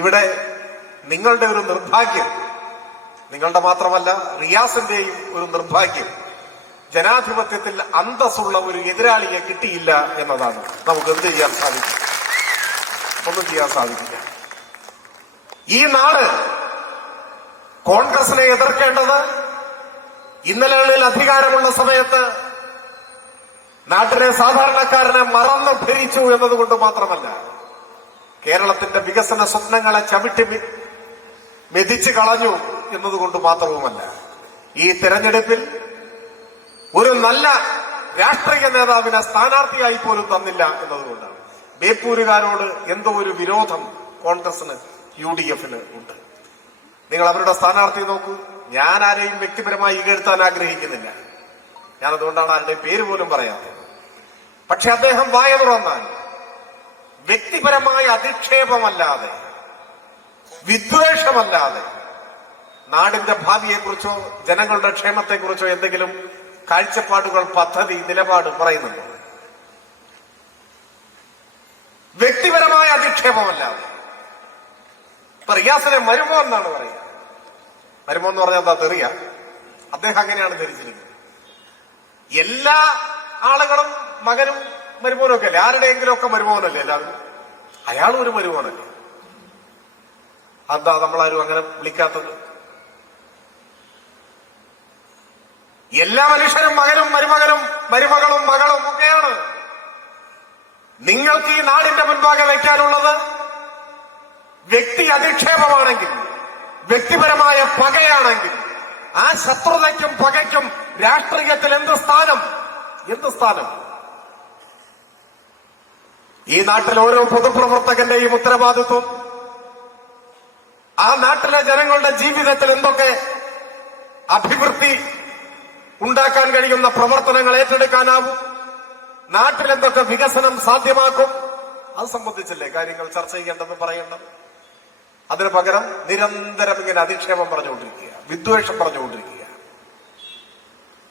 ഇവിടെ നിങ്ങളുടെ ഒരു നിർഭാഗ്യം, നിങ്ങളുടെ മാത്രമല്ല റിയാസിന്റെയും ഒരു നിർഭാഗ്യം, ജനാധിപത്യത്തിൽ അന്തസ്സുള്ള ഒരു എതിരാളിയെ കിട്ടിയില്ല എന്നതാണ്. നമുക്ക് എന്ത് ചെയ്യാൻ സാധിക്കും? ഒന്നും ചെയ്യാൻ സാധിക്കില്ല. ഈ നാട് കോൺഗ്രസിനെ എതിർക്കേണ്ടത് ഇന്നലകളിൽ അധികാരമുള്ള സമയത്ത് നാട്ടിലെ സാധാരണക്കാരനെ മറന്നു ഭരിച്ചു എന്നതുകൊണ്ട് മാത്രമല്ല, കേരളത്തിന്റെ വികസന സ്വപ്നങ്ങളെ ചവിട്ടി മെതിച്ചു കളഞ്ഞു എന്നതുകൊണ്ട് മാത്രവുമല്ല, ഈ തെരഞ്ഞെടുപ്പിൽ ഒരു നല്ല രാഷ്ട്രീയ നേതാവിനെ സ്ഥാനാർത്ഥിയായി പോലും തന്നില്ല എന്നതുകൊണ്ടാണ്. ബേപ്പൂരുകാരോട് എന്തോ ഒരു വിരോധം കോൺഗ്രസിന് UDF-ന് ഉണ്ട്. നിങ്ങൾ അവരുടെ സ്ഥാനാർത്ഥി നോക്കൂ. ഞാൻ ആരെയും വ്യക്തിപരമായി ഇകഴ്ത്താൻ ആഗ്രഹിക്കുന്നില്ല, ഞാനതുകൊണ്ടാണ് ആരുടെയും പേര് പോലും പറയാത്തത്. പക്ഷെ അദ്ദേഹം വായ തുറന്നാൽ വ്യക്തിപരമായ അധിക്ഷേപമല്ലാതെ, വിദ്വേഷമല്ലാതെ നാടിന്റെ ഭാവിയെക്കുറിച്ചോ ജനങ്ങളുടെ ക്ഷേമത്തെക്കുറിച്ചോ എന്തെങ്കിലും കാഴ്ചപ്പാടുകൾ, പദ്ധതി, നിലപാട് പറയുന്നുണ്ടോ? വ്യക്തിപരമായ അധിക്ഷേപമല്ലാതെ. ഇപ്പൊ റിയാസിനെ മരുമോ എന്നാണ് പറയുക. മരുമോ എന്ന് പറഞ്ഞാൽ എന്താ തെറിയ? അദ്ദേഹം അങ്ങനെയാണ് ധരിച്ചിരിക്കുന്നത്. എല്ലാ ആളുകളും മകനും മരുമോനും ഒക്കെ അല്ലേ? ആരുടെയെങ്കിലും ഒക്കെ മരുമോനല്ലേ എല്ലാവരും? അയാളും ഒരു മരുമോനല്ലേ? എന്താ നമ്മളാരും അങ്ങനെ വിളിക്കാത്തത്? എല്ലാ മനുഷ്യരും മകനും മരുമകനും മരുമകളും മകളും ഒക്കെയാണ്. നിങ്ങൾക്ക് ഈ നാടിന്റെ മുൻപാകെ വയ്ക്കാനുള്ളത് വ്യക്തി അധിക്ഷേപമാണെങ്കിൽ, വ്യക്തിപരമായ പകയാണെങ്കിൽ, ആ ശത്രുതയ്ക്കും പകയ്ക്കും രാഷ്ട്രീയത്തിൽ എന്ത് സ്ഥാനം? എന്ത് സ്ഥാനം? ഈ നാട്ടിൽ ഓരോ പൊതുപ്രവർത്തകന്റെയും ഉത്തരവാദിത്വം ആ നാട്ടിലെ ജനങ്ങളുടെ ജീവിതത്തിൽ എന്തൊക്കെ അഭിവൃദ്ധി ഉണ്ടാക്കാൻ കഴിയുന്ന പ്രവർത്തനങ്ങൾ ഏറ്റെടുക്കാനാവും, നാട്ടിലെന്തൊക്കെ വികസനം സാധ്യമാക്കും, അത് സംബന്ധിച്ചല്ലേ കാര്യങ്ങൾ ചർച്ച ചെയ്യേണ്ടത്, പറയേണ്ടത്. അതിനു പകരം നിരന്തരം ഇങ്ങനെ അധിക്ഷേപം പറഞ്ഞുകൊണ്ടിരിക്കുക, വിദ്വേഷം പറഞ്ഞുകൊണ്ടിരിക്കുക.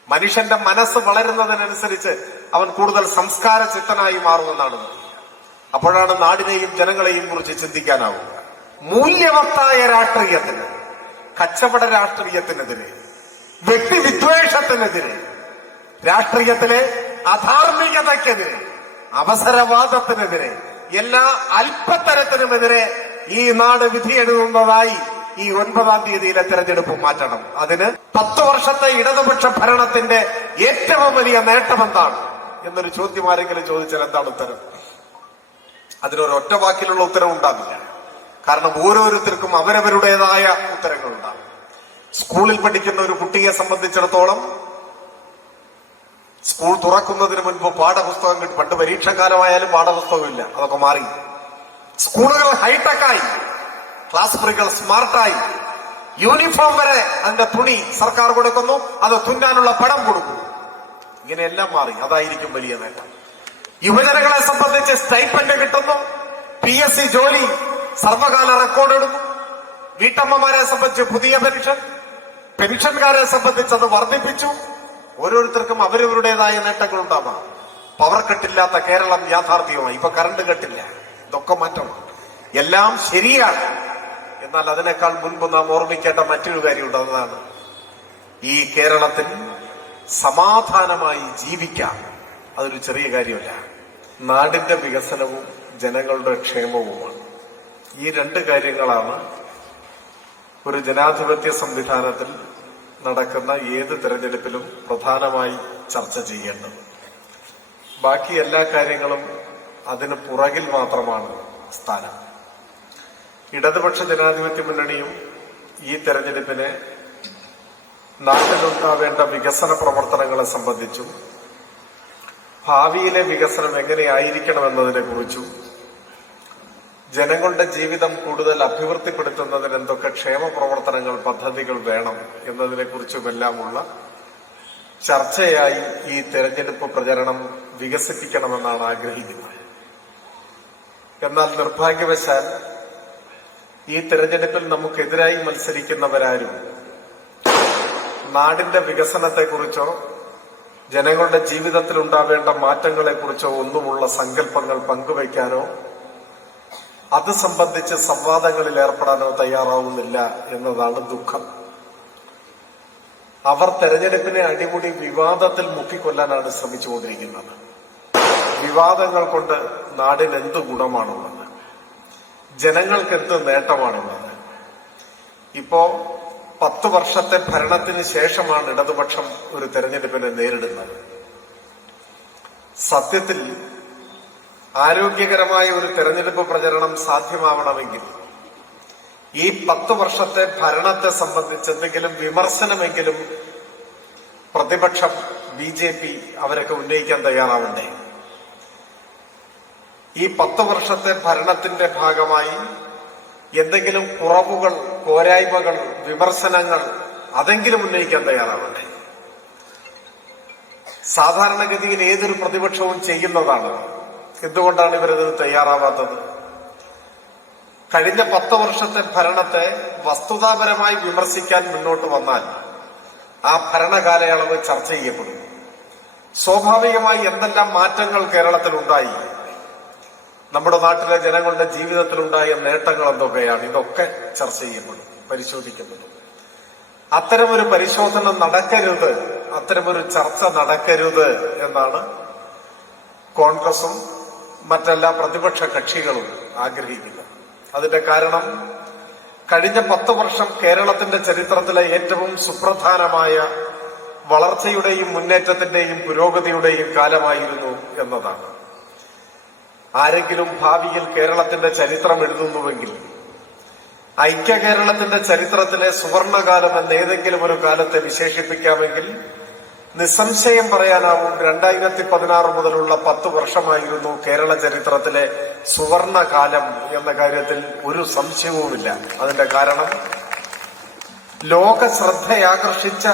മനുഷ്യന്റെ മനസ്സ് വളരുന്നതിനനുസരിച്ച് അവൻ കൂടുതൽ സംസ്കാര ചിത്തനായി മാറുമെന്നാണ്. അപ്പോഴാണ് നാടിനെയും ജനങ്ങളെയും കുറിച്ച് ചിന്തിക്കാനാവുക. മൂല്യവത്തായ രാഷ്ട്രീയത്തിന്, കച്ചവട രാഷ്ട്രീയത്തിനെതിരെ, വ്യക്തിവിദ്വേഷത്തിനെതിരെ, രാഷ്ട്രീയത്തിലെ അധാർമികതയ്ക്കെതിരെ, അവസരവാദത്തിനെതിരെ, എല്ലാ അല്പത്തരത്തിനുമെതിരെ ഈ നാട് വിധിയെഴുതുന്നതായി ഈ 9-ാം തീയതിയിലെ തെരഞ്ഞെടുപ്പ് മാറ്റണം. അതിന് 10 വർഷത്തെ ഇടതുപക്ഷ ഭരണത്തിന്റെ ഏറ്റവും വലിയ നേട്ടമെന്താണ് എന്നൊരു ചോദ്യം ആരെങ്കിലും ചോദിച്ചാൽ എന്താണ് ഉത്തരം? അതിനൊരു ഒറ്റ വാക്കിലുള്ള ഉത്തരം ഉണ്ടാവില്ല. കാരണം ഓരോരുത്തർക്കും അവരവരുടേതായ ഉത്തരങ്ങളുണ്ടാകും. സ്കൂളിൽ പഠിക്കുന്ന ഒരു കുട്ടിയെ സംബന്ധിച്ചിടത്തോളം സ്കൂൾ തുറക്കുന്നതിന് മുൻപ് പാഠപുസ്തകം കിട്ടും. പണ്ട് പരീക്ഷാകാലമായാലും പാഠപുസ്തകമില്ല, അതൊക്കെ മാറി. സ്കൂളുകൾ ഹൈടെക്കായി, ക്ലാസ് മുറികൾ സ്മാർട്ടായി, യൂണിഫോം വരെ അതിന്റെ തുണി സർക്കാർ കൊടുക്കുന്നു, അത് തുന്നാനുള്ള പണം കൊടുക്കുന്നു. ഇങ്ങനെയെല്ലാം മാറി. അതായിരിക്കും വലിയ നേട്ടം. യുവജനങ്ങളെ സംബന്ധിച്ച് സ്റ്റൈപ്പൻഡ് കിട്ടുന്നു, PSC ജോലി സർവകാല റെക്കോർഡ് ഇടുന്നു, വീട്ടമ്മമാരെ സംബന്ധിച്ച് പുതിയ പെൻഷൻകാരെ സംബന്ധിച്ച് അത് വർദ്ധിപ്പിച്ചു. ഓരോരുത്തർക്കും അവരവരുടേതായ നേട്ടങ്ങൾ ഉണ്ടാവാം. പവർ കട്ടില്ലാത്ത കേരളം യാഥാർത്ഥ്യമായി. ഇപ്പൊ കറണ്ട് കട്ടില്ല. ഇതൊക്കെ മാറ്റമാണ്. എല്ലാം ശരിയാണ്. എന്നാൽ അതിനേക്കാൾ മുൻപ് നാം ഓർമ്മിക്കേണ്ട മറ്റൊരു കാര്യമുണ്ട്. അതാണ് ഈ കേരളത്തിൽ സമാധാനമായി ജീവിക്കാം. അതൊരു ചെറിയ കാര്യമല്ല. നാടിന്റെ വികസനവും ജനങ്ങളുടെ ക്ഷേമവുമാണ്. ഈ 2 കാര്യങ്ങളാണ് ഒരു ജനാധിപത്യ സംവിധാനത്തിൽ നടക്കുന്ന ഏത് തെരഞ്ഞെടുപ്പിലും പ്രധാനമായി ചർച്ച ചെയ്യേണ്ടത്. ബാക്കി എല്ലാ കാര്യങ്ങളും അതിന് പുറകിൽ മാത്രമാണ് സ്ഥാനം. ഇടതുപക്ഷ ജനാധിപത്യ മുന്നണിയും ഈ തെരഞ്ഞെടുപ്പിനെ നാട്ടിലുണ്ടാവേണ്ട വികസന പ്രവർത്തനങ്ങളെ സംബന്ധിച്ചും ഭാവിയിലെ വികസനം എങ്ങനെയായിരിക്കണമെന്നതിനെ കുറിച്ചും ജനങ്ങളുടെ ജീവിതം കൂടുതൽ അഭിവൃദ്ധിപ്പെടുത്തുന്നതിന് എന്തൊക്കെ ക്ഷേമ പ്രവർത്തനങ്ങൾ, പദ്ധതികൾ വേണം എന്നതിനെ കുറിച്ചുമെല്ലാമുള്ള ചർച്ചയായി ഈ തെരഞ്ഞെടുപ്പ് പ്രചരണം വികസിപ്പിക്കണമെന്നാണ് ആഗ്രഹിക്കുന്നത്. എന്നാൽ നിർഭാഗ്യവശാൽ ഈ തെരഞ്ഞെടുപ്പിൽ നമുക്കെതിരായി മത്സരിക്കുന്നവരാരും നാടിന്റെ വികസനത്തെക്കുറിച്ചോ ജനങ്ങളുടെ ജീവിതത്തിൽ ഉണ്ടാവേണ്ട മാറ്റങ്ങളെക്കുറിച്ചോ ഒന്നുമുള്ള സങ്കല്പങ്ങൾ പങ്കുവയ്ക്കാനോ അത് സംബന്ധിച്ച് സംവാദങ്ങളിൽ ഏർപ്പെടാനോ തയ്യാറാവുന്നില്ല എന്നതാണ് ദുഃഖം. അവർ തെരഞ്ഞെടുപ്പിനെ അടിമുടി വിവാദത്തിൽ മുക്കിക്കൊല്ലാനാണ് ശ്രമിച്ചുകൊണ്ടിരിക്കുന്നത്. വിവാദങ്ങൾ കൊണ്ട് നാടിന് എന്ത് ഗുണമാണുള്ളത്, ജനങ്ങൾക്ക് എന്ത് നേട്ടമാണുള്ളത്? ഇപ്പോ 10 വർഷത്തെ ഭരണത്തിന് ശേഷമാണ് ഇടതുപക്ഷം ഒരു തെരഞ്ഞെടുപ്പിനെ നേരിടുന്നത്. സത്യത്തിൽ ആരോഗ്യകരമായ ഒരു തെരഞ്ഞെടുപ്പ് പ്രചരണം സാധ്യമാവണമെങ്കിൽ ഈ 10 വർഷത്തെ ഭരണത്തെ സംബന്ധിച്ച് എന്തെങ്കിലും വിമർശനമെങ്കിലും പ്രതിപക്ഷം, BJP അവരൊക്കെ ഉന്നയിക്കാൻ തയ്യാറാവണ്ടേ? ഈ 10 വർഷത്തെ ഭരണത്തിന്റെ ഭാഗമായി എന്തെങ്കിലും കുറവുകൾ, പോരായ്മകൾ, വിമർശനങ്ങൾ അതെങ്കിലും ഉന്നയിക്കാൻ തയ്യാറാവണ്ടേ? സാധാരണഗതിയിൽ ഏതൊരു പ്രതിപക്ഷവും ചെയ്യുന്നതാണ്. എന്തുകൊണ്ടാണ് ഇവരതിന് തയ്യാറാവാത്തത്? കഴിഞ്ഞ 10 വർഷത്തെ ഭരണത്തെ വസ്തുതാപരമായി വിമർശിക്കാൻ മുന്നോട്ട് വന്നാൽ ആ ഭരണകാലയളവ് ചർച്ച ചെയ്യപ്പെടും. സ്വാഭാവികമായി എന്തെല്ലാം മാറ്റങ്ങൾ കേരളത്തിലുണ്ടായി, നമ്മുടെ നാട്ടിലെ ജനങ്ങളുടെ ജീവിതത്തിലുണ്ടായ നേട്ടങ്ങൾ എന്തൊക്കെയാണ്, ഇതൊക്കെ ചർച്ച ചെയ്യപ്പെടും, പരിശോധിക്കപ്പെടും. അത്തരമൊരു പരിശോധന നടക്കരുത്, അത്തരമൊരു ചർച്ച നടക്കരുത് എന്നാണ് കോൺഗ്രസും മറ്റെല്ലാ പ്രതിപക്ഷ കക്ഷികളും ആഗ്രഹിക്കുന്നത്. അതിന്റെ കാരണം കഴിഞ്ഞ 10 വർഷം കേരളത്തിന്റെ ചരിത്രത്തിലെ ഏറ്റവും സുപ്രധാനമായ വളർച്ചയുടെയും മുന്നേറ്റത്തിന്റെയും പുരോഗതിയുടെയും കാലമായിരുന്നു എന്നതാണ്. ആരെങ്കിലും ഭാവിയിൽ കേരളത്തിന്റെ ചരിത്രം എഴുതുന്നുവെങ്കിൽ ഐക്യ കേരളത്തിന്റെ ചരിത്രത്തിലെ സുവർണകാലം എന്ന് ഏതെങ്കിലും ഒരു കാലത്തെ വിശേഷിപ്പിക്കാമെങ്കിൽ നിസ്സംശയം പറയാനാവും 2016 മുതലുള്ള 10 വർഷമായിരുന്നു കേരള ചരിത്രത്തിലെ സുവർണകാലം എന്ന കാര്യത്തിൽ ഒരു സംശയവുമില്ല. അതിന്റെ കാരണം ലോക ശ്രദ്ധയാകർഷിച്ച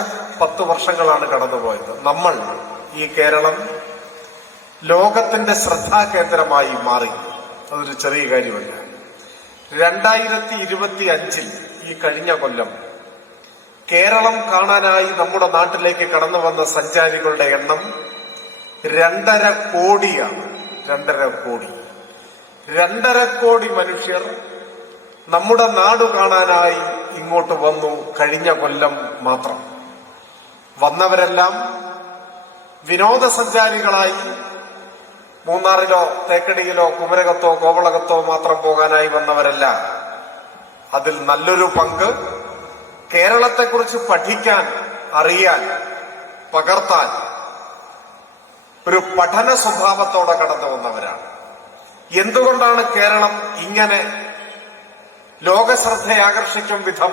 10 വർഷങ്ങളാണ് കടന്നുപോയത്. നമ്മൾ, ഈ കേരളം ലോകത്തിന്റെ ശ്രദ്ധാകേന്ദ്രമായി മാറി. അതൊരു ചെറിയ കാര്യമല്ല. 2025 ഈ കഴിഞ്ഞ കൊല്ലം കേരളം കാണാനായി നമ്മുടെ നാട്ടിലേക്ക് കടന്നു വന്ന സഞ്ചാരികളുടെ എണ്ണം 2.5 കോടിയാണ്. 2.5 കോടി. 2.5 കോടി മനുഷ്യർ നമ്മുടെ നാട് കാണാനായി ഇങ്ങോട്ട് വന്നു കഴിഞ്ഞ കൊല്ലം മാത്രം. വന്നവരെല്ലാം വിനോദസഞ്ചാരികളായി മൂന്നാറിലോ തേക്കടിയിലോ കുമരകത്തോ കോവളകത്തോ മാത്രം പോകാനായി വന്നവരല്ല. അതിൽ നല്ലൊരു പങ്ക് കേരളത്തെക്കുറിച്ച് പഠിക്കാൻ, അറിയാൻ, പകർത്താൻ ഒരു പഠന സ്വഭാവത്തോടെ കടന്നു വന്നവരാണ്. എന്തുകൊണ്ടാണ് കേരളം ഇങ്ങനെ ലോകശ്രദ്ധയാകർഷിക്കും വിധം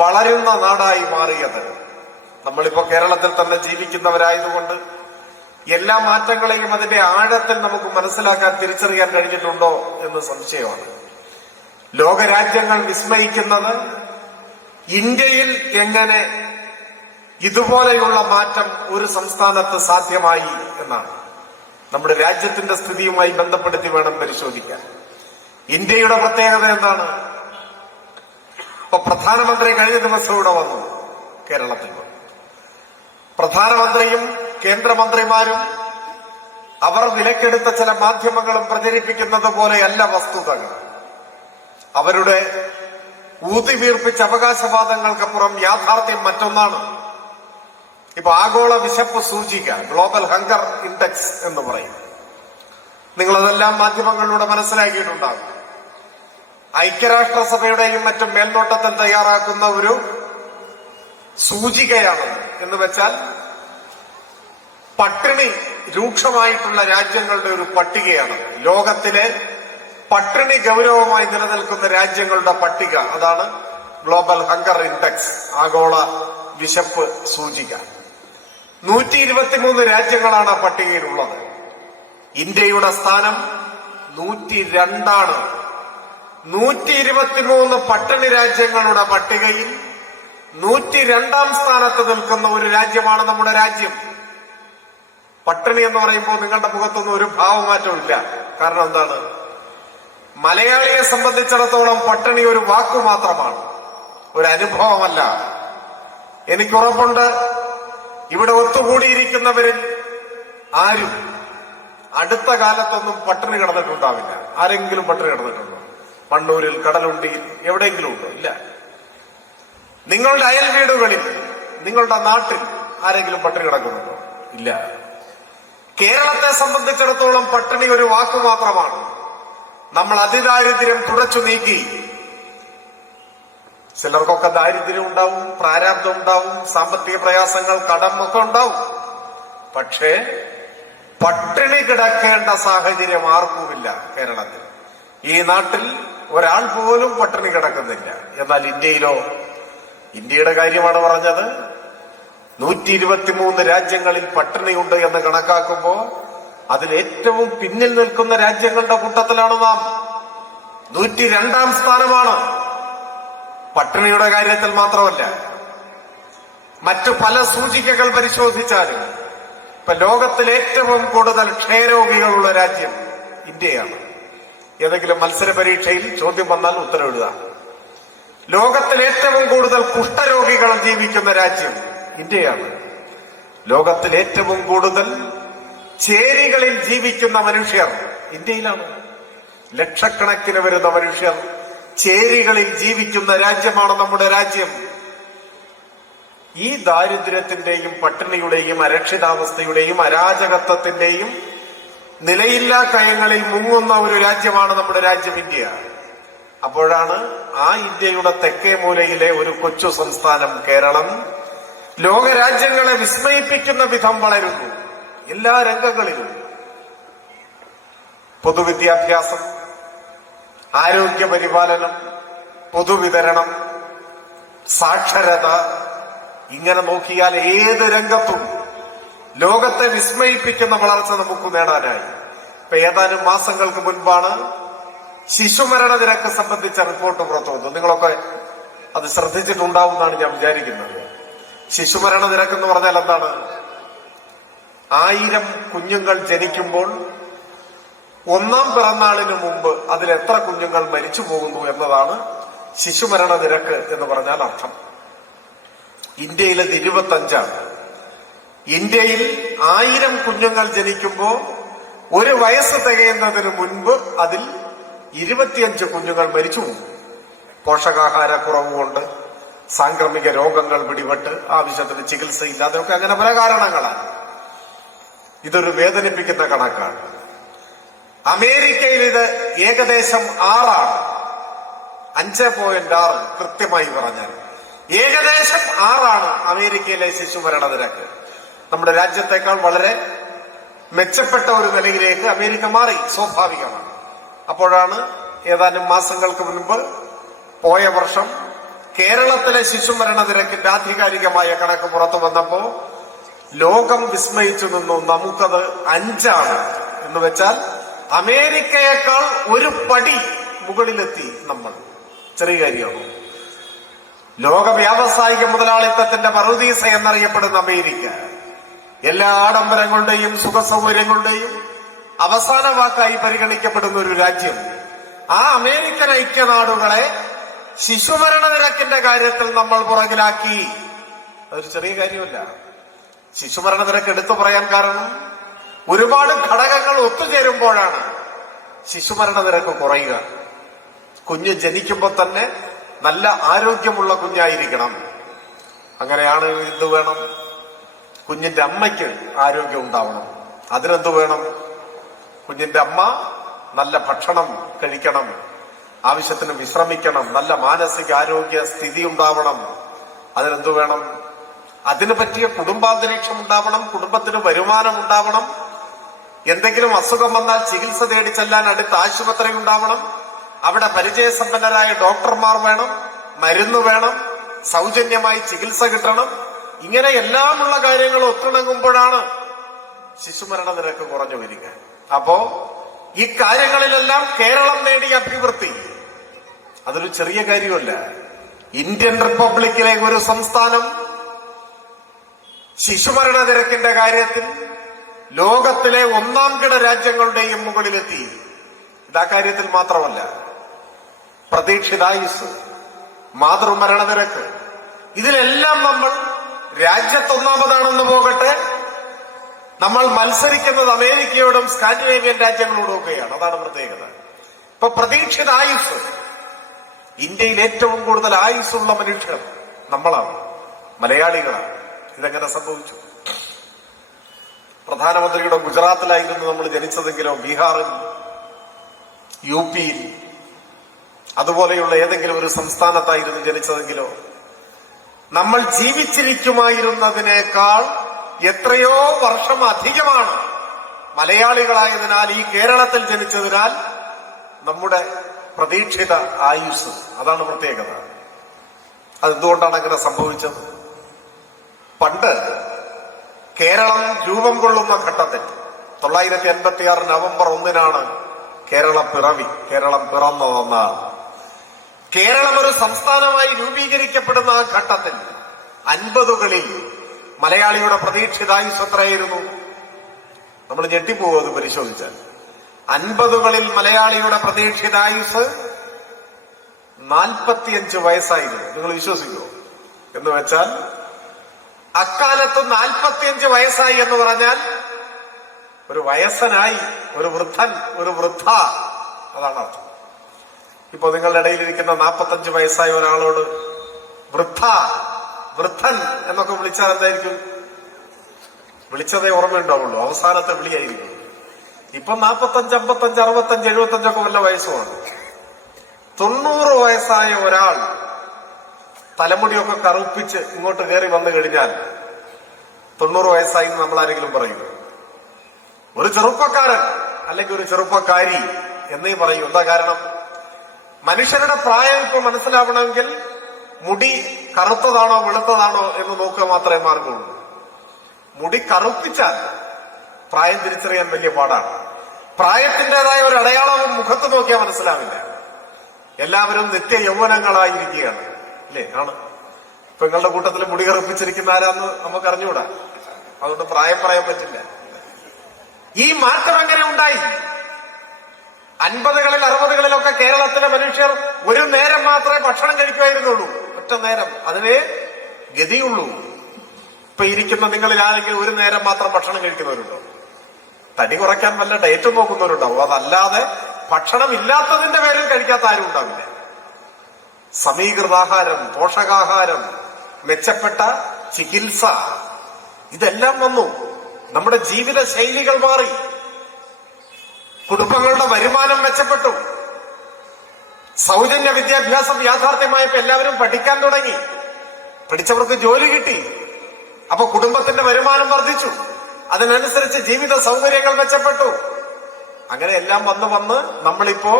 വളരുന്ന നാടായി മാറിയത്? നമ്മളിപ്പോ കേരളത്തിൽ തന്നെ ജീവിക്കുന്നവരായതുകൊണ്ട് എല്ലാ മാറ്റങ്ങളെയും അതിന്റെ ആഴത്തിൽ നമുക്ക് മനസ്സിലാക്കാൻ, തിരിച്ചറിയാൻ കഴിഞ്ഞിട്ടുണ്ടോ എന്ന് സംശയമാണ്. ലോകരാജ്യങ്ങൾ വിസ്മയിക്കുന്നത് ഇന്ത്യയിൽ എങ്ങനെ ഇതുപോലെയുള്ള മാറ്റം ഒരു സംസ്ഥാനത്ത് സാധ്യമായി എന്നാണ്. നമ്മുടെ രാജ്യത്തിന്റെ സ്ഥിതിയുമായി ബന്ധപ്പെടുത്തി വേണം പരിശോധിക്കാൻ. ഇന്ത്യയുടെ പ്രത്യേകത എന്താണ്? ഇപ്പൊ പ്രധാനമന്ത്രി കഴിഞ്ഞ ദിവസം ഇവിടെ വന്നു കേരളത്തിൽ. പ്രധാനമന്ത്രിയും കേന്ദ്രമന്ത്രിമാരും അവർ വിലക്കെടുത്ത ചില മാധ്യമങ്ങളും പ്രചരിപ്പിക്കുന്നത് പോലെയല്ല വസ്തുതകൾ. അവരുടെ ഊതിവീർപ്പിച്ച അവകാശവാദങ്ങൾക്കപ്പുറം യാഥാർത്ഥ്യം മറ്റൊന്നാണ്. ഇപ്പൊ ആഗോള വിശപ്പ് സൂചിക, ഗ്ലോബൽ ഹങ്കർ ഇൻഡെക്സ് എന്ന് പറയും. നിങ്ങളതെല്ലാം മാധ്യമങ്ങളിലൂടെ മനസ്സിലാക്കിയിട്ടുണ്ടാകും. ഐക്യരാഷ്ട്രസഭയുടെയും മറ്റും മേൽനോട്ടത്തിൽ തയ്യാറാക്കുന്ന ഒരു സൂചികയാണ്. എന്ന് വെച്ചാൽ പട്ടിണി രൂക്ഷമായിട്ടുള്ള രാജ്യങ്ങളുടെ ഒരു പട്ടികയാണ്. ലോകത്തിലെ പട്ടിണി ഗൗരവമായി നിലനിൽക്കുന്ന രാജ്യങ്ങളുടെ പട്ടിക, അതാണ് ഗ്ലോബൽ ഹങ്കർ ഇൻഡെക്സ്, ആഗോള വിശപ്പ് സൂചിക. 123 രാജ്യങ്ങളാണ് ആ പട്ടികയിലുള്ളത്. ഇന്ത്യയുടെ സ്ഥാനം 102ആണ്. 123 പട്ടിണി രാജ്യങ്ങളുടെ പട്ടികയിൽ 102ാം സ്ഥാനത്ത് നിൽക്കുന്ന ഒരു രാജ്യമാണ് നമ്മുടെ രാജ്യം. പട്ടിണി എന്ന് പറയുമ്പോൾ നിങ്ങളുടെ മുഖത്തൊന്നും ഒരു ഭാവമാറ്റവും ഇല്ല. കാരണം എന്താണ്? മലയാളിയെ സംബന്ധിച്ചിടത്തോളം പട്ടിണി ഒരു വാക്കു മാത്രമാണ്, ഒരു അനുഭവമല്ല. എനിക്കുറപ്പുണ്ട് ഇവിടെ ഒത്തുകൂടിയിരിക്കുന്നവരിൽ ആരും അടുത്ത കാലത്തൊന്നും പട്ടിണി കിടന്നിട്ടുണ്ടാവില്ല. ആരെങ്കിലും പട്ടിണി കിടന്നിട്ടുണ്ടോ? മണ്ണൂരിൽ, കടലുണ്ടിയിൽ എവിടെയെങ്കിലും ഉണ്ടോ? ഇല്ല. നിങ്ങളുടെ അയൽ വീടുകളിൽ, നിങ്ങളുടെ നാട്ടിൽ ആരെങ്കിലും പട്ടിണി കിടക്കുന്നുണ്ടോ? ഇല്ല. കേരളത്തെ സംബന്ധിച്ചിടത്തോളം പട്ടിണി ഒരു വാക്കു മാത്രമാണ്. നമ്മൾ അതിദാരിദ്ര്യം തുടച്ചു നീക്കി. ചിലർക്കൊക്കെ ദാരിദ്ര്യം ഉണ്ടാവും, പ്രാരാബ്ദം ഉണ്ടാവും, സാമ്പത്തിക പ്രയാസങ്ങൾ, കടം ഒക്കെ ഉണ്ടാവും. പക്ഷേ പട്ടിണി കിടക്കേണ്ട സാഹചര്യം ആർക്കുമില്ല കേരളത്തിൽ. ഈ നാട്ടിൽ ഒരാൾ പോലും പട്ടിണി കിടക്കുന്നില്ല. എന്നാൽ ഇന്ത്യയിലോ? ഇന്ത്യയുടെ കാര്യമാണ് പറഞ്ഞത്. 123 രാജ്യങ്ങളിൽ പട്ടിണിയുണ്ട് എന്ന് കണക്കാക്കുമ്പോ അതിൽ ഏറ്റവും പിന്നിൽ നിൽക്കുന്ന രാജ്യങ്ങളുടെ കൂട്ടത്തിലാണ് നാം. 102ാം സ്ഥാനമാണ്. പട്ടിണിയുടെ കാര്യത്തിൽ മാത്രമല്ല, മറ്റു പല സൂചികകൾ പരിശോധിച്ചാലും ഇപ്പൊ ലോകത്തിൽ ഏറ്റവും കൂടുതൽ ക്ഷയരോഗികളുള്ള രാജ്യം ഇന്ത്യയാണ്. ഏതെങ്കിലും മത്സര പരീക്ഷയിൽ ചോദ്യം വന്നാൽ ഉത്തരം എഴുതുക. ലോകത്തിൽ ഏറ്റവും കൂടുതൽ കുഷ്ഠരോഗികൾ ജീവിക്കുന്ന രാജ്യം ഇന്ത്യയാണ്. ലോകത്തിൽ ഏറ്റവും കൂടുതൽ ചേരികളിൽ ജീവിക്കുന്ന മനുഷ്യർ ഇന്ത്യയിലാണ്. ലക്ഷക്കണക്കിന് വരുന്ന മനുഷ്യർ ചേരികളിൽ ജീവിക്കുന്ന രാജ്യമാണ് നമ്മുടെ രാജ്യം. ഈ ദാരിദ്ര്യത്തിന്റെയും പട്ടിണിയുടെയും അരക്ഷിതാവസ്ഥയുടെയും അരാജകത്വത്തിന്റെയും നിലയില്ലാ കയങ്ങളിൽ മുങ്ങുന്ന ഒരു രാജ്യമാണ് നമ്മുടെ രാജ്യം ഇന്ത്യ. അപ്പോഴാണ് ആ ഇന്ത്യയുടെ തെക്കേ മൂലയിലെ ഒരു കൊച്ചു സംസ്ഥാനം കേരളം ലോകരാജ്യങ്ങളെ വിസ്മയിപ്പിക്കുന്ന വിധം വളരുന്നു. എല്ലാ രംഗങ്ങളിലും പൊതുവിദ്യാഭ്യാസം, ആരോഗ്യ പരിപാലനം, പൊതുവിതരണം, സാക്ഷരത, ഇങ്ങനെ നോക്കിയാൽ ഏത് രംഗത്തും ലോകത്തെ വിസ്മയിപ്പിക്കുന്ന വളർച്ച നമുക്ക് നേടാനായി. ഇപ്പൊ ഏതാനും മാസങ്ങൾക്ക് മുൻപാണ് ശിശുമരണ നിരക്ക് സംബന്ധിച്ച റിപ്പോർട്ട് പുറത്തു വന്നു. നിങ്ങളൊക്കെ അത് ശ്രദ്ധിച്ചിട്ടുണ്ടാവുമെന്നാണ് ഞാൻ വിചാരിക്കുന്നത്. ശിശുമരണ നിരക്ക് എന്ന് പറഞ്ഞാൽ എന്താണ്? 1000 കുഞ്ഞുങ്ങൾ ജനിക്കുമ്പോൾ ഒന്നാം പിറന്നാളിന് മുമ്പ് അതിൽ എത്ര കുഞ്ഞുങ്ങൾ മരിച്ചു പോകുന്നു എന്നതാണ് ശിശുമരണ നിരക്ക് എന്ന് പറഞ്ഞാൽ അർത്ഥം. ഇന്ത്യയിൽ ഇത് 25ആണ്. ഇന്ത്യയിൽ 1000 കുഞ്ഞുങ്ങൾ ജനിക്കുമ്പോൾ 1 വയസ്സ് തികയുന്നതിന് മുൻപ് അതിൽ 25 കുഞ്ഞുങ്ങൾ മരിച്ചു പോകും. പോഷകാഹാരക്കുറവ് കൊണ്ട്, സാംക്രമിക രോഗങ്ങൾ പിടിപെട്ട്, ആവശ്യത്തിന് ചികിത്സയില്ലാതെയൊക്കെ, അങ്ങനെ പല കാരണങ്ങളാണ്. ഇതൊരു വേദനിപ്പിക്കുന്ന കണക്കാണ്. അമേരിക്കയിൽ ഇത് ഏകദേശം 6ആണ്. 5.6 കൃത്യമായി പറഞ്ഞാൽ ഏകദേശം 6ആണ് അമേരിക്കയിലെ ശിശുമരണ നിരക്ക്. നമ്മുടെ രാജ്യത്തേക്കാൾ വളരെ മെച്ചപ്പെട്ട ഒരു നിലയിലേക്ക് അമേരിക്ക മാറി, സ്വാഭാവികമാണ്. അപ്പോഴാണ് ഏതാനും മാസങ്ങൾക്ക് മുൻപ് പോയ വർഷം കേരളത്തിലെ ശിശുമരണ നിരക്കിന്റെ ആധികാരികമായ കണക്ക് പുറത്തു വന്നപ്പോ ലോകം വിസ്മയിച്ചു നിന്നു. നമുക്കത് 5ആണ് എന്ന് വെച്ചാൽ അമേരിക്കയേക്കാൾ ഒരു പടി മുകളിലെത്തി നമ്മൾ. ചെറിയ കാര്യമാണ്. ലോക വ്യാവസായിക മുതലാളിത്തത്തിന്റെ പറുദീസ എന്നറിയപ്പെടുന്ന അമേരിക്ക എല്ലാ ആഡംബരങ്ങളുടെയും സുഖസൗകര്യങ്ങളുടെയും അവസാന വാക്കായി പരിഗണിക്കപ്പെടുന്ന ഒരു രാജ്യം. ആ അമേരിക്കൻ ഐക്യനാടുകളെ ശിശുമരണ നിരക്കിന്റെ കാര്യത്തിൽ നമ്മൾ പുറകിലാക്കി. അതൊരു ചെറിയ കാര്യമല്ല. ശിശുമരണ നിരക്ക് എടുത്തു പറയാൻ കാരണം ഒരുപാട് ഘടകങ്ങൾ ഒത്തുചേരുമ്പോഴാണ് ശിശുമരണ നിരക്ക് കുറയുക. കുഞ്ഞ് ജനിക്കുമ്പോൾ തന്നെ നല്ല ആരോഗ്യമുള്ള കുഞ്ഞായിരിക്കണം. അങ്ങനെയാണ് എന്ത് വേണം? കുഞ്ഞിന്റെ അമ്മയ്ക്ക് ആരോഗ്യം ഉണ്ടാവണം. അതിനെന്ത് വേണം? കുഞ്ഞിന്റെ അമ്മ നല്ല ഭക്ഷണം കഴിക്കണം, ആവശ്യത്തിന് വിശ്രമിക്കണം, നല്ല മാനസിക ആരോഗ്യ സ്ഥിതി ഉണ്ടാവണം. അതിനെന്തു വേണം? അതിനു പറ്റിയ കുടുംബാന്തരീക്ഷം ഉണ്ടാവണം, കുടുംബത്തിന് വരുമാനം ഉണ്ടാവണം, എന്തെങ്കിലും അസുഖം വന്നാൽ ചികിത്സ തേടി ചെല്ലാൻ അടുത്ത ആശുപത്രി ഉണ്ടാവണം, അവിടെ പരിചയസമ്പന്നരായ ഡോക്ടർമാർ വേണം, മരുന്ന് വേണം, സൗജന്യമായി ചികിത്സ കിട്ടണം. ഇങ്ങനെ എല്ലാമുള്ള കാര്യങ്ങൾ ഒത്തിണങ്ങുമ്പോഴാണ് ശിശുമരണ നിരക്ക് കുറഞ്ഞു വരിക. അപ്പോ ഈ കാര്യങ്ങളിലെല്ലാം കേരളം നേടിയ അഭിവൃദ്ധി അതൊരു ചെറിയ കാര്യമല്ല. ഇന്ത്യൻ റിപ്പബ്ലിക്കിലെ ഒരു സംസ്ഥാനം ശിശുമരണ നിരക്കിന്റെ കാര്യത്തിൽ ലോകത്തിലെ 1ാം കിട രാജ്യങ്ങളുടെയും മുകളിലെത്തി. ഇതാ കാര്യത്തിൽ മാത്രമല്ല, പ്രതീക്ഷിതായുസ്, മാതൃമരണ നിരക്ക്, ഇതിലെല്ലാം നമ്മൾ രാജ്യത്ത് 1ാമതാണെന്ന് പോകട്ടെ, നമ്മൾ മത്സരിക്കുന്നത് അമേരിക്കയോടും സ്കാൻഡിനേവിയൻ രാജ്യങ്ങളോടും ഒക്കെയാണ്. അതാണ് പ്രത്യേകത. ഇപ്പൊ പ്രതീക്ഷിത ആയുസ്, ഇന്ത്യയിൽ ഏറ്റവും കൂടുതൽ ആയുസ്സുള്ള മനുഷ്യർ നമ്മളാണ്, മലയാളികളാണ്. ഇതെങ്ങനെ സംഭവിച്ചു? പ്രധാനമന്ത്രിയുടെ ഗുജറാത്തിലായിരുന്നു നമ്മൾ ജനിച്ചതെങ്കിലോ, ബീഹാറിൽ, യു പിയിൽ, അതുപോലെയുള്ള ഏതെങ്കിലും ഒരു സംസ്ഥാനത്തായിരുന്നു ജനിച്ചതെങ്കിലോ നമ്മൾ ജീവിച്ചിരിക്കുമായിരുന്നതിനേക്കാൾ എത്രയോ വർഷം അധികമാണ് മലയാളികളായതിനാൽ, ഈ കേരളത്തിൽ ജനിച്ചതിനാൽ നമ്മുടെ പ്രതീക്ഷിത ആയുസ്. അതാണ് പ്രത്യേകത. അതെന്തുകൊണ്ടാണ് അങ്ങനെ സംഭവിച്ചത്? പണ്ട് കേരളം രൂപം കൊള്ളുന്ന ഘട്ടത്തിൽ 986 നവംബർ 1 കേരളം പിറന്നതെന്നാണ്. കേരളം ഒരു സംസ്ഥാനമായി രൂപീകരിക്കപ്പെടുന്ന ആ ഘട്ടത്തിൽ 50കളിൽ മലയാളിയുടെ പ്രതീക്ഷിതായുസ് എത്രയായിരുന്നു? നമ്മൾ ഞെട്ടിപ്പോകും അത് പരിശോധിച്ചാൽ. 50കളിൽ മലയാളിയുടെ പ്രതീക്ഷിതായുസ് 45 വയസ്സായിരുന്നു. നിങ്ങൾ വിശ്വസിക്കുമോ? എന്ന് വെച്ചാൽ അക്കാലത്ത് 45 വയസ്സായി എന്ന് പറഞ്ഞാൽ ഒരു വയസ്സനായി, ഒരു വൃദ്ധൻ, ഒരു വൃദ്ധ, അതാണ് അർത്ഥം. ഇപ്പൊ നിങ്ങളുടെ ഇടയിലിരിക്കുന്ന 45 വയസ്സായ ഒരാളോട് വൃദ്ധൻ എന്നൊക്കെ വിളിച്ചാൽ എന്തായിരിക്കും? വിളിച്ചതേ ഓർമ്മയുണ്ടാവുള്ളൂ, അവസാനത്തെ വിളിയായിരിക്കും. ഇപ്പൊ 45, 55, 65, 75 ഒക്കെ വല്ല വയസ്സുമാണ്. 90 വയസ്സായ ഒരാൾ തലമുടിയൊക്കെ കറുപ്പിച്ച് ഇങ്ങോട്ട് കയറി വന്നു കഴിഞ്ഞാൽ 90 വയസ്സായി നമ്മൾ ആരെങ്കിലും പറയൂ? ഒരു ചെറുപ്പക്കാരൻ അല്ലെങ്കിൽ ഒരു ചെറുപ്പക്കാരി എന്നേ പറയൂ. എന്താ കാരണം? മനുഷ്യരുടെ പ്രായം ഇപ്പൊ മനസ്സിലാവണമെങ്കിൽ മുടി കറുത്തതാണോ വെളുത്തതാണോ എന്ന് നോക്കുക മാത്രമേ മാർഗമുള്ളൂ. മുടി കറുപ്പിച്ചാൽ പ്രായം തിരിച്ചറിയാൻ വലിയ പാടാണ്. പ്രായത്തിൻ്റെതായ ഒരു അടയാളവും മുഖത്ത് നോക്കിയാൽ മനസ്സിലാവില്ല. എല്ലാവരും നിത്യ യൗവനങ്ങളായിരിക്കുകയാണ്, അല്ലേ? ആണ്. ഇപ്പൊ നിങ്ങളുടെ കൂട്ടത്തിൽ മുടി കറുപ്പിച്ചിരിക്കുന്ന ആരാന്ന് നമുക്ക് അറിഞ്ഞുകൂടാ, അതുകൊണ്ട് പ്രായം പറയാൻ പറ്റില്ല. ഈ മാറ്റം എങ്ങനെ ഉണ്ടായി? 50കളിൽ 60കളിലൊക്കെ കേരളത്തിലെ മനുഷ്യർ ഒരു നേരം മാത്രമേ ഭക്ഷണം കഴിക്കുമായിരുന്നുള്ളൂ, ഒറ്റ നേരം, അതിനേ ഗതിയുള്ളൂ. ഇപ്പൊ ഇരിക്കുന്ന നിങ്ങളിൽ ആരെങ്കിലും ഒരു നേരം മാത്രം ഭക്ഷണം കഴിക്കുന്നവരുണ്ടോ? തടി കുറയ്ക്കാൻ വല്ല ഡയറ്റ് നോക്കുന്നവരുണ്ടാവും. അതല്ലാതെ ഭക്ഷണം ഇല്ലാത്തതിന്റെ പേരിൽ കഴിക്കാത്ത ആരും ഉണ്ടാവില്ല. സമീകൃതാഹാരം, പോഷകാഹാരം, മെച്ചപ്പെട്ട ചികിത്സ, ഇതെല്ലാം വന്നു. നമ്മുടെ ജീവിത ശൈലികൾ മാറി, കുടുംബങ്ങളുടെ വരുമാനം മെച്ചപ്പെട്ടു, സൗജന്യ വിദ്യാഭ്യാസം യാഥാർത്ഥ്യമായപ്പോ എല്ലാവരും പഠിക്കാൻ തുടങ്ങി, പഠിച്ചവർക്ക് ജോലി കിട്ടി, അപ്പൊ കുടുംബത്തിന്റെ വരുമാനം വർദ്ധിച്ചു, അതിനനുസരിച്ച് ജീവിത സൗകര്യങ്ങൾ മെച്ചപ്പെട്ടു. അങ്ങനെ എല്ലാം വന്ന് നമ്മളിപ്പോ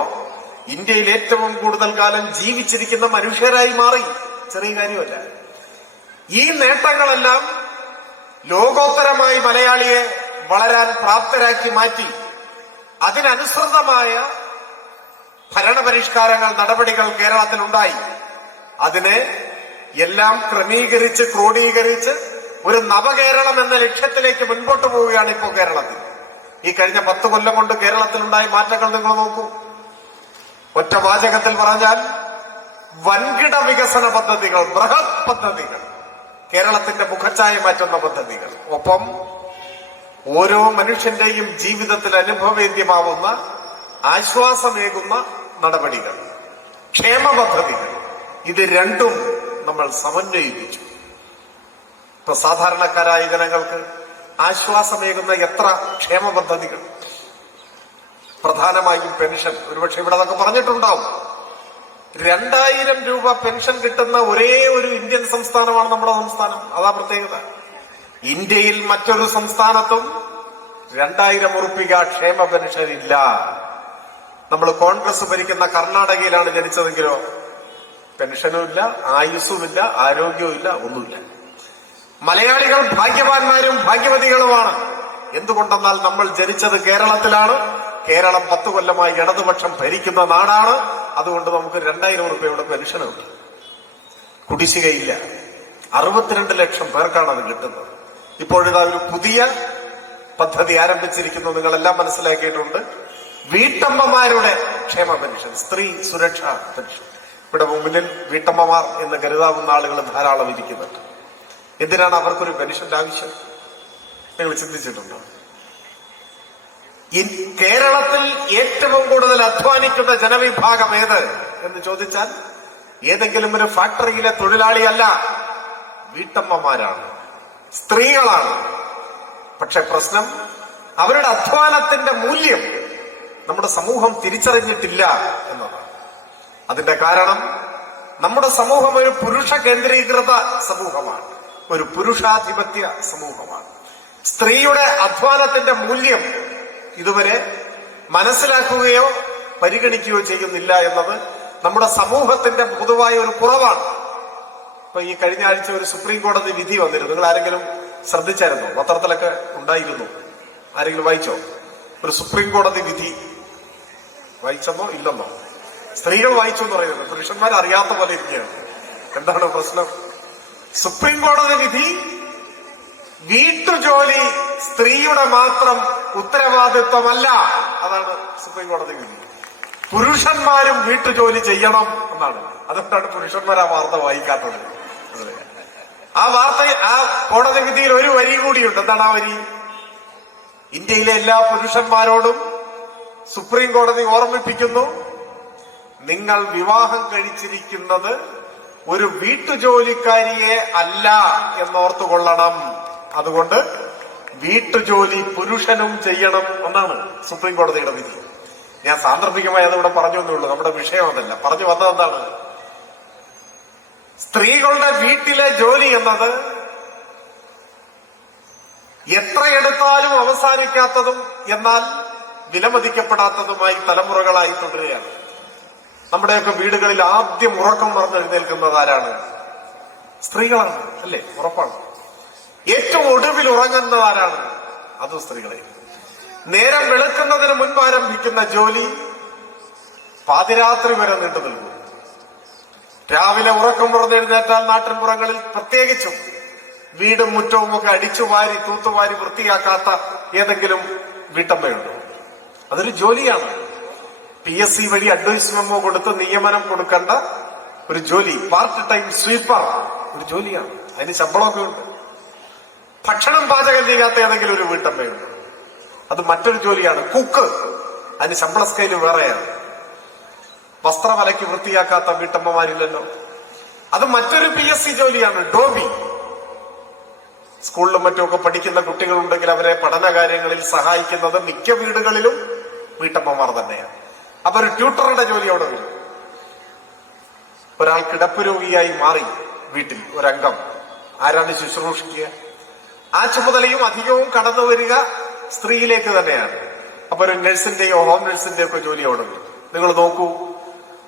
ഇന്ത്യയിൽ ഏറ്റവും കൂടുതൽ കാലം ജീവിച്ചിരിക്കുന്ന മനുഷ്യരായി മാറി. ചെറിയ കാര്യമല്ല. ഈ നേട്ടങ്ങളെല്ലാം ലോകോത്തരമായി മലയാളിയെ വളരാൻ പ്രാപ്തരാക്കി മാറ്റി. അതിനനുസൃതമായ ഭരണപരിഷ്കാരങ്ങൾ, നടപടികൾ കേരളത്തിലുണ്ടായി. അതിനെ എല്ലാം ക്രമീകരിച്ച് ക്രോഡീകരിച്ച് ഒരു നവകേരളം എന്ന ലക്ഷ്യത്തിലേക്ക് മുൻപോട്ട് പോവുകയാണ് ഇപ്പോൾ കേരളത്തിൽ. ഈ കഴിഞ്ഞ 10 കൊല്ലം കൊണ്ട് കേരളത്തിലുണ്ടായ മാറ്റങ്ങൾ നിങ്ങൾ നോക്കൂ. ഒറ്റ വാചകത്തിൽ പറഞ്ഞാൽ വൻകിട വികസന പദ്ധതികൾ, ബൃഹത് പദ്ധതികൾ, കേരളത്തിന്റെ മുഖച്ഛായ മാറ്റുന്ന പദ്ധതികൾ, ഒപ്പം ഓരോ മനുഷ്യന്റെയും ജീവിതത്തിൽ അനുഭവവേദ്യമാവുന്ന ആശ്വാസമേകുന്ന നടപടികൾ, ക്ഷേമ പദ്ധതികൾ, ഇത് രണ്ടും നമ്മൾ സമന്വയിപ്പിച്ചു. ഇപ്പൊ സാധാരണക്കാരായ ജനങ്ങൾക്ക് ആശ്വാസമേകുന്ന എത്ര ക്ഷേമ പദ്ധതികൾ, പ്രധാനമായും പെൻഷൻ. ഒരുപക്ഷെ ഇവിടെ അതൊക്കെ പറഞ്ഞിട്ടുണ്ടാവും. 2000 രൂപ പെൻഷൻ കിട്ടുന്ന ഒരേ ഒരു ഇന്ത്യൻ സംസ്ഥാനമാണ് നമ്മുടെ സംസ്ഥാനം. അതാ പ്രത്യേകത. ഇന്ത്യയിൽ മറ്റൊരു സംസ്ഥാനത്തും 2000 ഉറുപ്പിക ക്ഷേമ പെൻഷൻ ഇല്ല. നമ്മൾ കോൺഗ്രസ് ഭരിക്കുന്ന കർണാടകയിലാണ് ജനിച്ചതെങ്കിലോ പെൻഷനും ഇല്ല, ആയുസ്സുമില്ല, ആരോഗ്യവുമില്ല, ഒന്നുമില്ല. മലയാളികൾ ഭാഗ്യവാന്മാരും ഭാഗ്യവതികളുമാണ്. എന്തുകൊണ്ടെന്നാൽ നമ്മൾ ജനിച്ചത് കേരളത്തിലാണ്. കേരളം 10 കൊല്ലമായി ഇടതുപക്ഷം ഭരിക്കുന്ന നാടാണ്. അതുകൊണ്ട് നമുക്ക് 2000 ഉറുപ്പികയുടെ പെൻഷനുണ്ട്, കുടിശ്ശികയില്ല. 62 ലക്ഷം പേർക്കാണ് അത് കിട്ടുന്നത്. ഇപ്പോഴിതാ ഒരു പുതിയ പദ്ധതി ആരംഭിച്ചിരിക്കുന്നു, നിങ്ങളെല്ലാം മനസ്സിലാക്കിയിട്ടുണ്ട്. വീട്ടമ്മമാരുടെ ക്ഷേമ പെൻഷൻ, സ്ത്രീ സുരക്ഷാ പെൻഷൻ. ഇവിടെ മുന്നിൽ വീട്ടമ്മമാർ എന്ന് കരുതാവുന്ന ആളുകൾ ധാരാളം ഇരിക്കുന്നുണ്ട്. എന്തിനാണ് അവർക്കൊരു പെൻഷന്റെ ആവശ്യം? നിങ്ങൾ ചിന്തിച്ചിട്ടുണ്ടോ? കേരളത്തിൽ ഏറ്റവും കൂടുതൽ അധ്വാനിക്കുന്ന ജനവിഭാഗം ഏത് എന്ന് ചോദിച്ചാൽ ഏതെങ്കിലും ഒരു ഫാക്ടറിയിലെ തൊഴിലാളിയല്ല, വീട്ടമ്മമാരാണ്, സ്ത്രീകളാണ്. പക്ഷെ പ്രശ്നം അവരുടെ അധ്വാനത്തിന്റെ മൂല്യം നമ്മുടെ സമൂഹം തിരിച്ചറിഞ്ഞിട്ടില്ല എന്നതാണ്. അതിന്റെ കാരണം നമ്മുടെ സമൂഹം ഒരു പുരുഷ കേന്ദ്രീകൃത സമൂഹമാണ്, ഒരു പുരുഷാധിപത്യ സമൂഹമാണ്. സ്ത്രീയുടെ അധ്വാനത്തിന്റെ മൂല്യം ഇതുവരെ മനസ്സിലാക്കുകയോ പരിഗണിക്കുകയോ ചെയ്യുന്നില്ല എന്നത് നമ്മുടെ സമൂഹത്തിന്റെ പൊതുവായ ഒരു കുറവാണ്. ഇപ്പൊ ഈ കഴിഞ്ഞ ആഴ്ച ഒരു സുപ്രീം കോടതി വിധി വന്നിരുന്നു. നിങ്ങൾ ആരെങ്കിലും ശ്രദ്ധിച്ചായിരുന്നോ? പത്രത്തിലൊക്കെ ഉണ്ടായിരുന്നു. ആരെങ്കിലും വായിച്ചോ? ഒരു സുപ്രീം കോടതി വിധി വായിച്ചെന്നോ ഇല്ലെന്നോ? സ്ത്രീകൾ വായിച്ചു എന്ന് പറയുന്നത്, പുരുഷന്മാർ അറിയാത്ത പോലെ ഇരിക്കുകയാണ്. എന്താണ് പ്രശ്നം? സുപ്രീം കോടതി വിധി വീട്ടുജോലി സ്ത്രീയുടെ മാത്രം ഉത്തരവാദിത്വമല്ല. അതാണ് സുപ്രീം കോടതി വിധി. പുരുഷന്മാരും വീട്ടുജോലി ചെയ്യണം എന്നാണ്. അതുകൊണ്ടാണ് പുരുഷന്മാർ ആ വാർത്ത വായിക്കാത്തത്. ആ കോടതി വിധിയിൽ ഒരു വരി കൂടിയുണ്ട്. എന്താണ് ആ വരി? ഇന്ത്യയിലെ എല്ലാ പുരുഷന്മാരോടും സുപ്രീം കോടതി ഓർമ്മിപ്പിക്കുന്നു, നിങ്ങൾ വിവാഹം കഴിച്ചിരിക്കുന്നത് ഒരു വീട്ടുജോലിക്കാരിയെ അല്ല എന്നോർത്തുകൊള്ളണം. അതുകൊണ്ട് വീട്ടുജോലി പുരുഷനും ചെയ്യണം എന്നാണ് സുപ്രീം കോടതിയുടെ വിധി. ഞാൻ സാന്ദർഭികമായി അതിവിടെ പറഞ്ഞു എന്നേ ഉള്ളൂ. നമ്മുടെ വിഷയം അതല്ല. പറഞ്ഞു വന്നത് എന്താണ്? സ്ത്രീകളുടെ വീട്ടിലെ ജോലി എന്നത് എത്രയെടുത്താലും അവസാനിക്കാത്തതും എന്നാൽ വിലമതിക്കപ്പെടാത്തതുമായി തലമുറകളായി തുടരുകയാണ്. നമ്മുടെയൊക്കെ വീടുകളിൽ ആദ്യം ഉറക്കം മറന്നെഴുന്നേൽക്കുന്നത് ആരാണ്? സ്ത്രീകളാണ്, അല്ലേ? ഉറപ്പാണ്. ഏറ്റവും ഒടുവിൽ ഉറങ്ങുന്നത് ആരാണ്? അതും സ്ത്രീകളെ. നേരം വെളുക്കുന്നതിന് മുൻപ് ആരംഭിക്കുന്ന ജോലി പാതിരാത്രി വരെ നീണ്ടു നിൽക്കും. രാവിലെ ഉറക്കം മറന്നെഴുന്നേറ്റാൽ നാട്ടിൻപുറങ്ങളിൽ പ്രത്യേകിച്ചും വീടും മുറ്റവും ഒക്കെ അടിച്ചുവാരി തൂത്തുവാരി വൃത്തിയാക്കാത്ത ഏതെങ്കിലും വീട്ടമ്മയുണ്ടോ? അതൊരു ജോലിയാണ്. PSC വഴി അഡ്വൈസ് മെമ്മോ കൊടുത്ത് നിയമനം കൊടുക്കേണ്ട ഒരു ജോലി. പാർട്ട് ടൈം സ്വീപ്പർ ഒരു ജോലിയാണ്. അതിന് ശമ്പളമൊക്കെ ഉണ്ട്. ഭക്ഷണം പാചകം ചെയ്യാത്ത ഏതെങ്കിലും ഒരു വീട്ടമ്മയുണ്ട്, അത് മറ്റൊരു ജോലിയാണ്. കുക്ക്, അതിന് ശമ്പള സ്കെയില് വേറെയാണ്. വസ്ത്രം അലക്കി വൃത്തിയാക്കാത്ത വീട്ടമ്മമാരില്ലല്ലോ, അത് മറ്റൊരു PSC ജോലിയാണ്. ഡോബി, സ്കൂളിലും മറ്റുമൊക്കെ പഠിക്കുന്ന കുട്ടികളുണ്ടെങ്കിൽ അവരെ പഠനകാര്യങ്ങളിൽ സഹായിക്കുന്നത് മിക്ക വീടുകളിലും വീട്ടമ്മമാർ തന്നെയാണ്. അപ്പൊ ഒരു ട്യൂട്ടറുടെ ജോലി അവിടെ വരും. ഒരാൾ കിടപ്പ് രോഗിയായി മാറി വീട്ടിൽ ഒരംഗം, ആരാണ് ശുശ്രൂഷിക്കുക? ആ ചുമതലയും അധികവും കടന്നു വരിക സ്ത്രീയിലേക്ക് തന്നെയാണ്. അപ്പൊ ഒരു നഴ്സിന്റെയോ ഹോം നഴ്സിന്റെയോ ഒക്കെ ജോലി അവിടെ വരും. നിങ്ങൾ നോക്കൂ,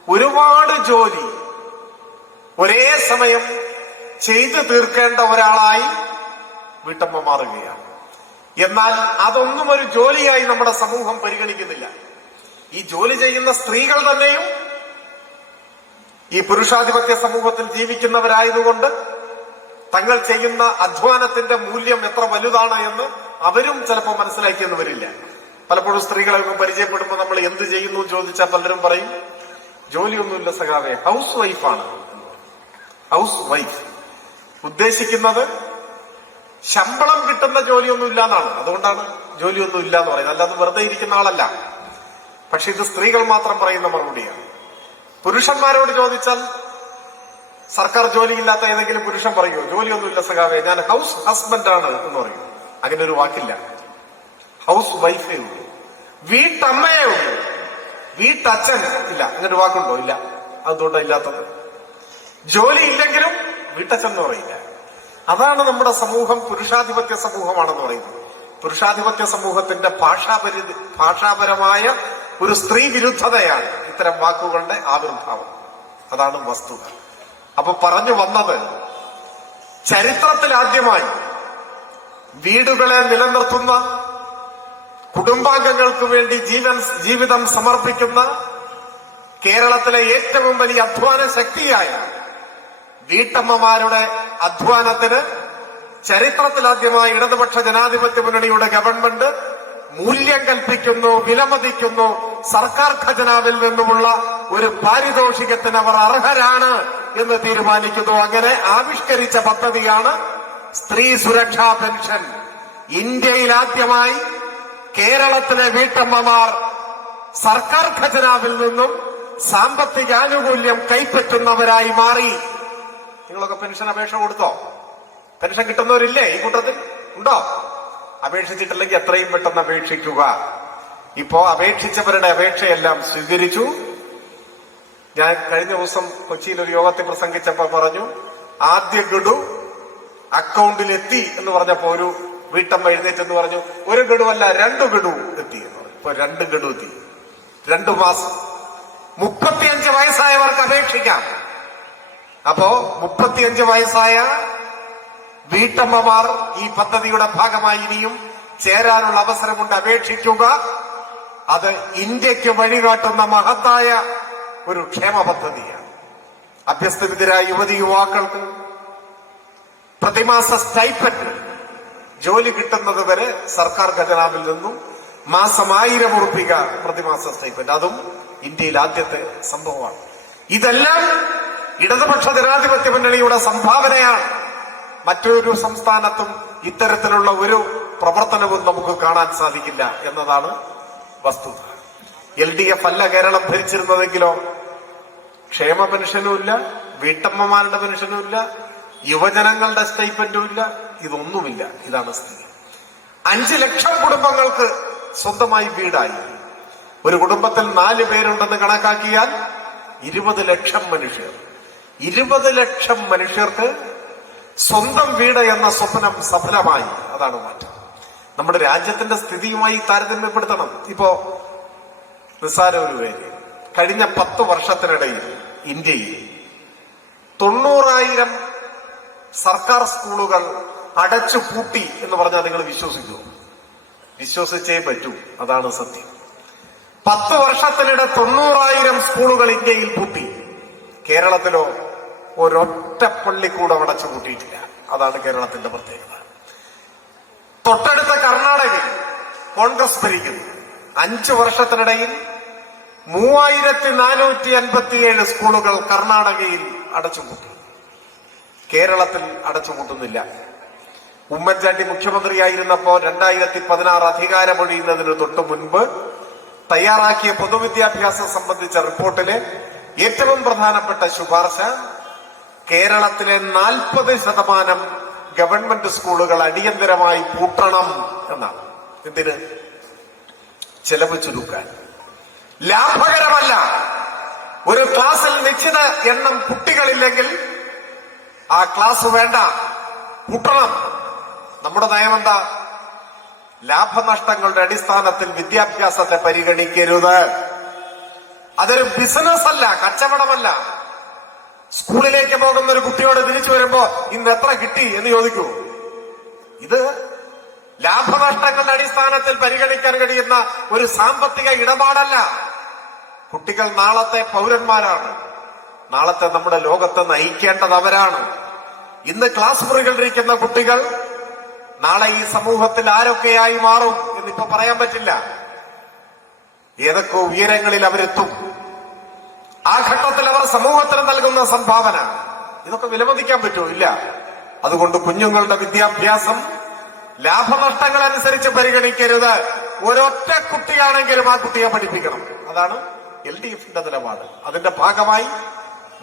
ഒരുപാട് ജോലി ഒരേ സമയം ചെയ്തു തീർക്കേണ്ട ഒരാളായി വീട്ടമ്മ മാറുകയാണ്. എന്നാൽ അതൊന്നും ഒരു ജോലിയായി നമ്മുടെ സമൂഹം പരിഗണിക്കുന്നില്ല. ഈ ജോലി ചെയ്യുന്ന സ്ത്രീകൾ തന്നെയും ഈ പുരുഷാധിപത്യ സമൂഹത്തിൽ ജീവിക്കുന്നവരായതുകൊണ്ട് തങ്ങൾ ചെയ്യുന്ന അധ്വാനത്തിന്റെ മൂല്യം എത്ര വലുതാണ് എന്ന് അവരും ചിലപ്പോൾ മനസ്സിലാക്കിയെന്ന് വരില്ല. പലപ്പോഴും സ്ത്രീകളെ പരിചയപ്പെടുമ്പോൾ നമ്മൾ എന്ത് ചെയ്യുന്നു ചോദിച്ചാൽ പലരും പറയും, ജോലിയൊന്നുമില്ല സഖാവേ, ഹൗസ് വൈഫാണ്. ഹൗസ് വൈഫ് ഉദ്ദേശിക്കുന്നത് ശമ്പളം കിട്ടുന്ന ജോലിയൊന്നും ഇല്ല എന്നാണ്. അതുകൊണ്ടാണ് ജോലിയൊന്നും ഇല്ല എന്ന് പറയുന്നത്, അല്ലാതെ വെറുതെ ഇരിക്കുന്ന ആളല്ല. പക്ഷെ ഇത് സ്ത്രീകൾ മാത്രം പറയുന്ന മറുപടിയാണ്. പുരുഷന്മാരോട് ചോദിച്ചാൽ സർക്കാർ ജോലിയില്ലാത്ത ഏതെങ്കിലും പുരുഷൻ പറയുമോ, ജോലിയൊന്നുമില്ല സഖാവേ, ഞാൻ ഹൗസ് ഹസ്ബൻഡാണ് എന്ന് പറയും? അങ്ങനെ ഒരു വാക്കില്ല. ഹൗസ് വൈഫേ ഉള്ളൂ, വീട്ടമ്മയേ ഉള്ളൂ, വീട്ടച്ഛൻ ഇല്ല. അങ്ങനെ ഒരു വാക്കുണ്ടോ? ഇല്ല. അതുകൊണ്ടാണ് ഇല്ലാത്തത്. ജോലി ഇല്ലെങ്കിലും വീട്ടച്ഛൻ എന്ന് പറയില്ല. അതാണ് നമ്മുടെ സമൂഹം പുരുഷാധിപത്യ സമൂഹമാണെന്ന് പറയുന്നത്. പുരുഷാധിപത്യ സമൂഹത്തിന്റെ ഭാഷാപരമായ ഒരു സ്ത്രീ വിരുദ്ധതയാണ് ഇത്തരം വാക്കുകളുടെ ആവിർഭാവം. അതാണ് വസ്തുത. അപ്പൊ പറഞ്ഞു വന്നത്, ചരിത്രത്തിലാദ്യമായി വീടുകളെ നിലനിർത്തുന്ന, കുടുംബാംഗങ്ങൾക്ക് വേണ്ടി ജീവിതം സമർപ്പിക്കുന്ന കേരളത്തിലെ ഏറ്റവും വലിയ അധ്വാന ശക്തിയായ വീട്ടമ്മമാരുടെ അധ്വാനത്തിന് ചരിത്രത്തിലാദ്യമായി ഇടതുപക്ഷ ജനാധിപത്യ മുന്നണിയുടെ ഗവൺമെന്റ് മൂല്യം കൽപ്പിക്കുന്നു, വിലമതിക്കുന്നു. സർക്കാർ ഖജനാവിൽ നിന്നുമുള്ള ഒരു പാരിതോഷികത്തിന് അവർ അർഹരാണ് എന്ന് തീരുമാനിക്കുന്നു. അങ്ങനെ ആവിഷ്കരിച്ച പദ്ധതിയാണ് സ്ത്രീ സുരക്ഷാ പെൻഷൻ. ഇന്ത്യയിൽ ആദ്യമായി കേരളത്തിലെ വീട്ടമ്മമാർ സർക്കാർ ഖജനാവിൽ നിന്നും സാമ്പത്തിക ആനുകൂല്യം കൈപ്പറ്റുന്നവരായി മാറി. നിങ്ങളൊക്കെ പെൻഷൻ അപേക്ഷ കൊടുത്തോ? പെൻഷൻ കിട്ടുന്നവരില്ലേ ഈ കൂട്ടത്തിൽ? ഉണ്ടോ? അപേക്ഷിച്ചിട്ടില്ലെങ്കിൽ എത്രയും പെട്ടെന്ന് അപേക്ഷിക്കുക. ഇപ്പോ അപേക്ഷിച്ചവരുടെ അപേക്ഷയെല്ലാം സ്വീകരിച്ചു. ഞാൻ കഴിഞ്ഞ ദിവസം കൊച്ചിയിൽ ഒരു യോഗത്തിൽ പ്രസംഗിച്ചപ്പോ പറഞ്ഞു, ആദ്യ ഗഡു അക്കൗണ്ടിലെത്തി എന്ന് പറഞ്ഞപ്പോ ഒരു വീട്ടമ്മ എഴുന്നേറ്റെന്ന് പറഞ്ഞു, ഒരു ഗഡുവല്ല 2 ഗഡു എത്തി എന്ന് പറഞ്ഞു. ഇപ്പൊ 2 ഗഡു എത്തി. 2 മാസം. 35 വയസ്സായവർക്ക് അപേക്ഷിക്കാം. അപ്പോ 35 വയസ്സായ വീട്ടമ്മമാർ ഈ പദ്ധതിയുടെ ഭാഗമായി ഇനിയും ചേരാനുള്ള അവസരമുണ്ട്. അപേക്ഷിക്കുക. അത് ഇന്ത്യക്ക് വഴികാട്ടുന്ന മഹത്തായ ഒരു ക്ഷേമ പദ്ധതിയാണ്. അഭ്യസ്തവിദ്യരായ യുവതി യുവാക്കൾക്ക് പ്രതിമാസ സ്റ്റൈപ്പൻഡ് ജോലി കിട്ടുന്നത് വരെ സർക്കാർ ഖജനാവിൽ നിന്നും മാസം 1000 ഉറുപ്പിക പ്രതിമാസ സ്റ്റൈപ്പൻഡ്. അതും ഇന്ത്യയിൽ ആദ്യത്തെ സംഭവമാണ്. ഇതെല്ലാം ഇടതുപക്ഷ ജനാധിപത്യ മുന്നണിയുടെ സംഭാവനയാണ്. മറ്റൊരു സംസ്ഥാനത്തും ഇത്തരത്തിലുള്ള ഒരു പ്രവർത്തനവും നമുക്ക് കാണാൻ സാധിക്കില്ല എന്നതാണ് വസ്തുത. LDF അല്ല കേരളം ഭരിച്ചിരുന്നതെങ്കിലോ ക്ഷേമ പെൻഷനുമില്ല, വീട്ടമ്മമാരുടെ പെൻഷനുമില്ല, യുവജനങ്ങളുടെ സ്റ്റൈപ്പൻഡും ഇല്ല, ഇതൊന്നുമില്ല. ഇതാണ് സ്ഥിതി. 5 ലക്ഷം കുടുംബങ്ങൾക്ക് സ്വന്തമായി വീടായി. ഒരു കുടുംബത്തിൽ 4 പേരുണ്ടെന്ന് കണക്കാക്കിയാൽ 20 ലക്ഷം മനുഷ്യർ. 20 ലക്ഷം മനുഷ്യർക്ക് സ്വന്തം വീട് എന്ന സ്വപ്നം സഫലമായി. അതാണ് മാറ്റം. നമ്മുടെ രാജ്യത്തിന്റെ സ്ഥിതിയുമായി താരതമ്യപ്പെടുത്തണം. ഇപ്പോ നിസ്സാര ഒരു കാര്യം, കഴിഞ്ഞ 10 വർഷത്തിനിടയിൽ ഇന്ത്യയിൽ 90,000 സർക്കാർ സ്കൂളുകൾ അടച്ചു പൂട്ടി എന്ന് പറഞ്ഞാൽ നിങ്ങൾ വിശ്വസിക്കുമോ? വിശ്വസിച്ചേ പറ്റൂ. അതാണ് സത്യം. 10 വർഷത്തിനിടെ 90,000 സ്കൂളുകൾ ഇന്ത്യയിൽ പൂട്ടി. കേരളത്തിലോ ഒരൊറ്റ പള്ളിക്കൂടം അടച്ചു പൂട്ടിയിട്ടില്ല. അതാണ് കേരളത്തിന്റെ പ്രത്യേകത. തൊട്ടടുത്ത കർണാടകയിൽ കോൺഗ്രസ് ഭരിക്കുന്നു. 5 വർഷത്തിനിടയിൽ 3457 സ്കൂളുകൾ കർണാടകയിൽ അടച്ചുപൂട്ടി. കേരളത്തിൽ അടച്ചുപൂട്ടുന്നില്ല. ഉമ്മൻചാണ്ടി മുഖ്യമന്ത്രിയായിരുന്നപ്പോ 2016 അധികാരമൊഴിയുന്നതിന് തൊട്ടു മുൻപ് തയ്യാറാക്കിയ പൊതുവിദ്യാഭ്യാസം സംബന്ധിച്ച റിപ്പോർട്ടിലെ ഏറ്റവും പ്രധാനപ്പെട്ട ശുപാർശ കേരളത്തിലെ 40% ഗവൺമെന്റ് സ്കൂളുകൾ അടിയന്തരമായി പൂട്ടണം എന്നാണ്. എന്തിന്? ചെലവ് ചുരുക്കാൻ. ലാഭകരമല്ല. ഒരു ക്ലാസ്സിൽ നിശ്ചിത എണ്ണം കുട്ടികളില്ലെങ്കിൽ ആ ക്ലാസ് വേണ്ട, പൂട്ടണം. നമ്മുടെ നയമെന്താ? ലാഭനഷ്ടങ്ങളുടെ അടിസ്ഥാനത്തിൽ വിദ്യാഭ്യാസത്തെ പരിഗണിക്കരുത്. അതൊരു ബിസിനസ് അല്ല, കച്ചവടമല്ല. സ്കൂളിലേക്ക് പോകുന്ന ഒരു കുട്ടിയോട് തിരിച്ചു വരുമ്പോ ഇന്ന് എത്ര കിട്ടി എന്ന് ചോദിക്കൂ. ഇത് ലാഭനഷ്ടങ്ങളുടെ അടിസ്ഥാനത്തിൽ പരിഗണിക്കാൻ കഴിയുന്ന ഒരു സാമ്പത്തിക ഇടപാടല്ല. കുട്ടികൾ നാളത്തെ പൗരന്മാരാണ്. നാളത്തെ നമ്മുടെ ലോകത്തെ നയിക്കേണ്ടത് അവരാണ്. ഇന്ന് ക്ലാസ് മുറികളിലിരിക്കുന്ന കുട്ടികൾ നാളെ ഈ സമൂഹത്തിൽ ആരൊക്കെയായി മാറും എന്നിപ്പോ പറയാൻ പറ്റില്ല. ഏതൊക്കെ ഉയരങ്ങളിൽ അവരെത്തും. ആ ഘട്ടത്തിൽ അവർ സമൂഹത്തിന് നൽകുന്ന സംഭാവന ഇതൊക്കെ വിലമതിക്കാൻ പറ്റുമോ? ഇല്ല. അതുകൊണ്ട് കുഞ്ഞുങ്ങളുടെ വിദ്യാഭ്യാസം ലാഭനഷ്ടങ്ങൾ അനുസരിച്ച് പരിഗണിക്കരുത്. ഒരൊറ്റ കുട്ടിയാണെങ്കിലും ആ കുട്ടിയെ പഠിപ്പിക്കണം. അതാണ് LDFന്റെ നിലപാട്. അതിന്റെ ഭാഗമായി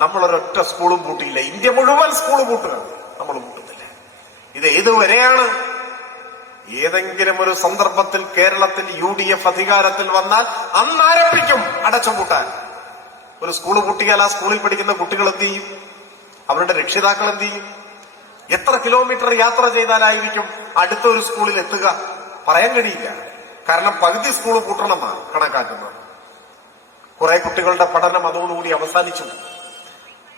നമ്മൾ ഒരൊറ്റ സ്കൂളും പൂട്ടിയില്ല. ഇന്ത്യ മുഴുവൻ സ്കൂൾ പൂട്ടുക, നമ്മൾ പൂട്ടുന്നില്ല. ഇത് ഏതുവരെയാണ്? ഏതെങ്കിലും ഒരു സന്ദർഭത്തിൽ കേരളത്തിൽ UDF അധികാരത്തിൽ വന്നാൽ അന്നാരംഭിക്കും അടച്ചുപൂട്ടാൻ. ഒരു സ്കൂൾ പൂട്ടിയാൽ ആ സ്കൂളിൽ പഠിക്കുന്ന കുട്ടികൾ എന്ത് ചെയ്യും? അവരുടെ രക്ഷിതാക്കൾ എന്ത് ചെയ്യും? എത്ര കിലോമീറ്റർ യാത്ര ചെയ്താലായിരിക്കും അടുത്ത ഒരു സ്കൂളിൽ എത്തുക? പറയാൻ കഴിയില്ല. കാരണം പകുതി സ്കൂൾ പൂട്ടണമെന്നാണ് കണക്കാക്കുന്നത്. കുറെ കുട്ടികളുടെ പഠനം അതോടുകൂടി അവസാനിച്ചു.